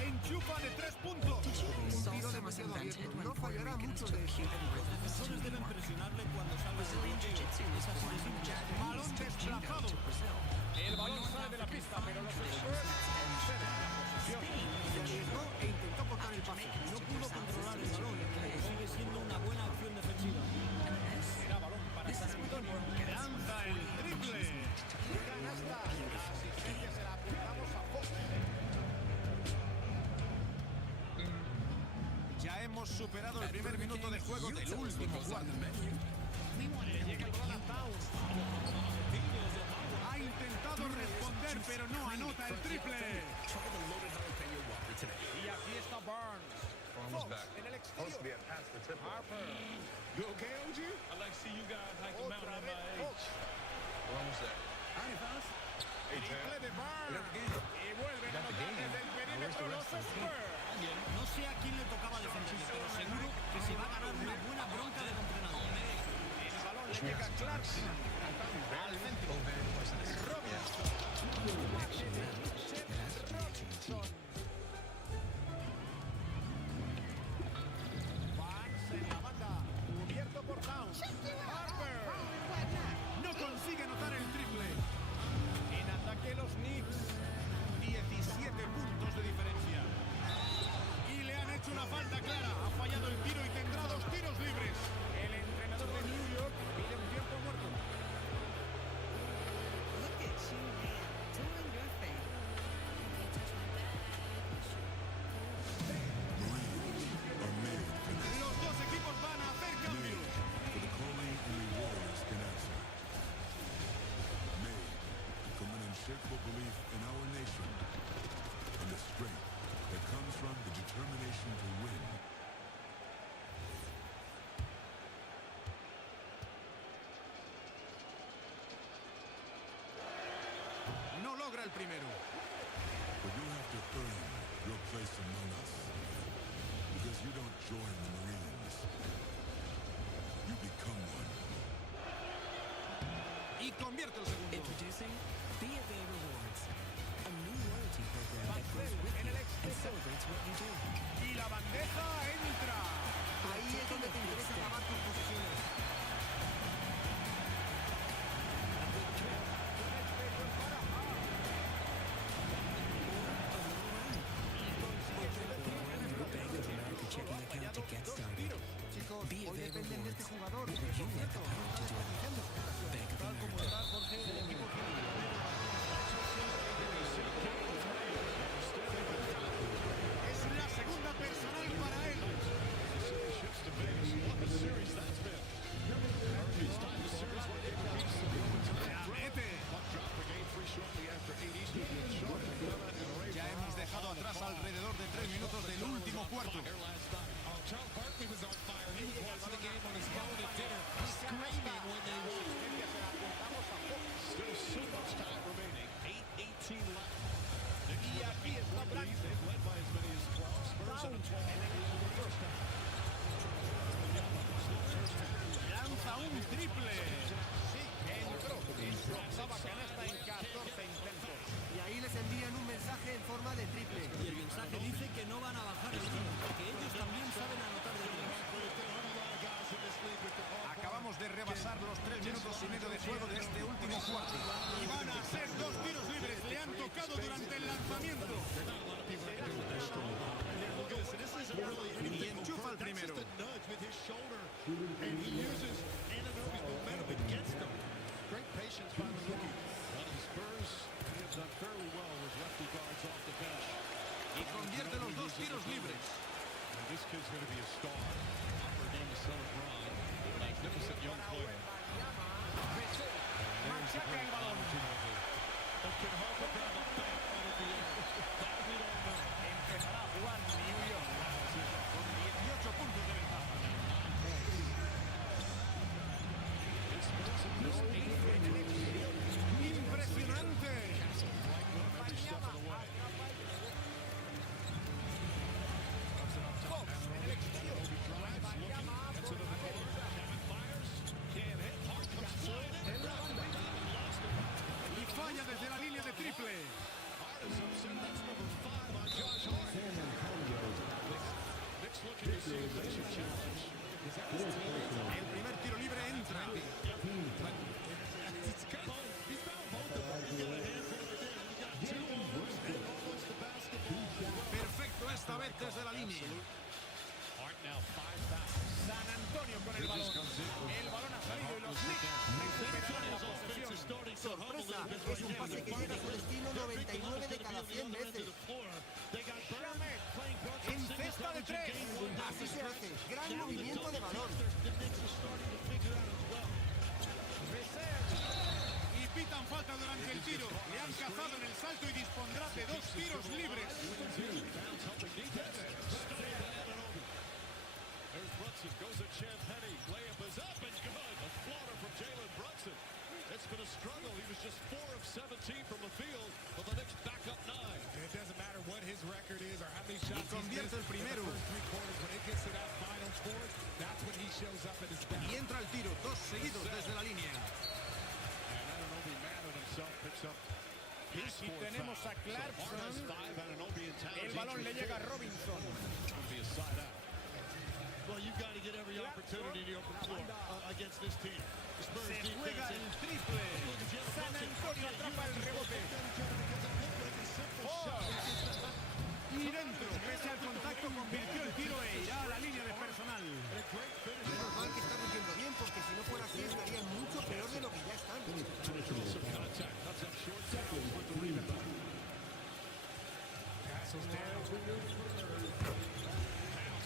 Enchufa de 3 puntos. Un tiro demasiado abierto. No fallará mucho de eso. Los defensores deben presionarle cuando salga del rinque. Es así de simple. Balón desplazado. El balón sale de la pista, pero los Spurs conservan la posesión. Se arriesgó e intentó cortar el pase. No pudo controlar el balón, pero Sigue siendo una buena acción defensiva. Será balón para San Antonio. Lanza el triple. Canasta. La asistencia se la apuntamos a Fox. Ya hemos superado el primer minuto de juego del último cuarto. Le llega el balón a Towns. Ha intentado responder, pero no anota el triple. Y aquí está Barnes. Fox en el exterior. Harper. You okay, OG? I like to see you guys hike a mountain at my age. We're almost there. Triple de Barnes. Y vuelven a anotar desde el perímetro los Spurs. No sé a quién le tocaba defenderle, pero seguro que se va a ganar una buena bronca del entrenador. El balón le llega a Clarkson. Al centro. Robinson. Robinson. Barnes en la banda. Cubierto por Towns. Harper. No consigue anotar el triple. En ataque los Knicks. 17 puntos de diferencia. Y le han hecho una falta clara. Ha fallado el tiro y tendrá 2 tiros libres. El entrenador de New York pide un tiempo muerto. Look at you, man, doing your thing. Los dos equipos van a hacer cambios. For the calling only warriors can answer. Made from an unshakable belief in our nation and the strength that comes from the determination to win. No logra el primero. But you have to earn your place among us. Because you don't join the Marines. You become one. Y convierte el segundo. Introducing BFA Rewards, a new loyalty program that grows with you and celebrates what you do. Y la bandeja entra. Ahí es donde te interesa acabar tus posiciones. Chicos, hoy dependen de este jugador. Por cierto, no está desperdiciando su ocasión. Tal como está Jorge, el equipo Es la cuarto. Oh, Charles Barkley was on fire. He was watching the game on his phone at dinner, screaming when they won. Still so much time remaining. 8:18 left. Y aquí está Bryant. They've led by as many as 12. Spurs on a 12 in the first half. Lanza un triple. Sí, entró. En su octava canasta en 14 intentos. Y ahí les envían un mensaje en forma de triple. Y el mensaje dice que no van a bajar el ritmo, que ellos también saben anotar de tres. Acabamos de rebasar los 3 minutos y medio de juego de este último cuarto. Y van a ser 2 tiros libres. Le han tocado durante el lanzamiento. Y enchufa el primero. Great patience by the rookie. The Spurs have done fairly well with lefty guards off the bench. Y convierte los 2 tiros libres. And this kid's going to be a star. Upper game to son of Ron. Magnificent young player. Machaca el balón. Can Harper grab a bat out of the air? That we don't know. Empezará a jugar New York con 18 puntos de ventaja. Impresionante. Fox en el exterior. En la banda. Y falla desde la línea de triple. El primer tiro libre entra. Perfecto esta vez desde la línea. San Antonio con el balón. El balón ha salido y los Knicks recuperan la posesión. Sorpresa, es un pase que llega a su destino 99 de cada 100 veces. En cesta de 3. Así se hace, gran movimiento de balón. Y pitan falta durante el tiro. Le han cazado en el salto y dispondrá de 2 tiros libres. There's Brunson, goes at Champagny. Layup is up and good. A floater from Jalen Brunson. It's been a struggle. He was just 4 of 17 from the field, but the Knicks back up 9. It doesn't matter what his record is or how many shots Y convierte el primero. Three quarters, when it gets to that final fourth, that's when he shows up at his best. Y entra el tiro, 2 seguidos desde la línea. And Anunoby, man on himself, picks up his Aquí tenemos a Clarkson. El balón le llega a Robinson. Be a side out. Well, you've got to get every opportunity in the open floor against this team. Se juega el triple. San Antonio atrapa el rebote. Y dentro, pese al contacto, convirtió el tiro e irá a la línea de personal. Menos mal que está luciendo bien, porque si no fuera así estarían mucho peor de lo que ya están.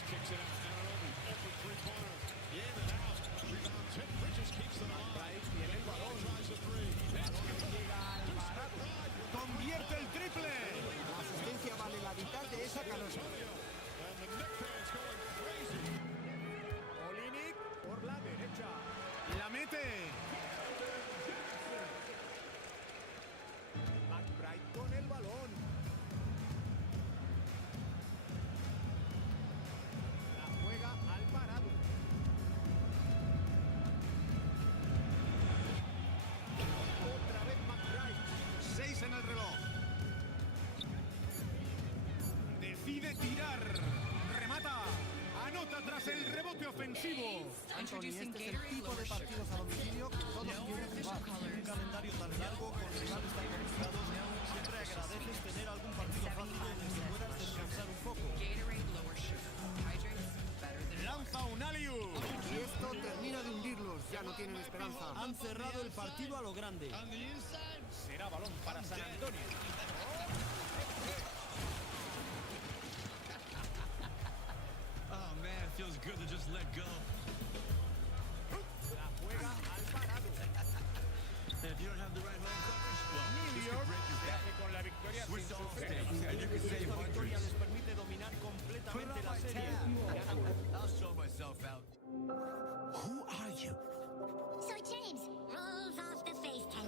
Kicks it out. Open three-pointer. In and out. Rebound. Tim Bridges keeps it alive. Tiene el balón. Tries a three. Convierte el triple. La asistencia vale la mitad de esa canasta. And the Knicks fans going crazy. Olinik por la derecha. La mete. McBride con el balón. La juega al parado. Otra vez McBride. 6 en el reloj. Decide tirar. Remata. Anota tras el rebote ofensivo. Anthony, este es el tipo de partidos a domicilio que todos quieren jugar. Un calendario tan largo con rivales tan complicados, siempre agradeces tener algún partido fácil donde puedas descansar un poco. Lanza un alley-oop. Y esto termina de hundirlos. Ya no tienen esperanza. Han cerrado el partido a lo grande. Será balón para San Antonio. Oh, man, it feels good to just let go. La juega al parado. If you don't have the right home coverage, well, New York se hace con la victoria sin sufrir. Esta victoria les permite dominar completamente prácticamente la serie. I'll show myself out.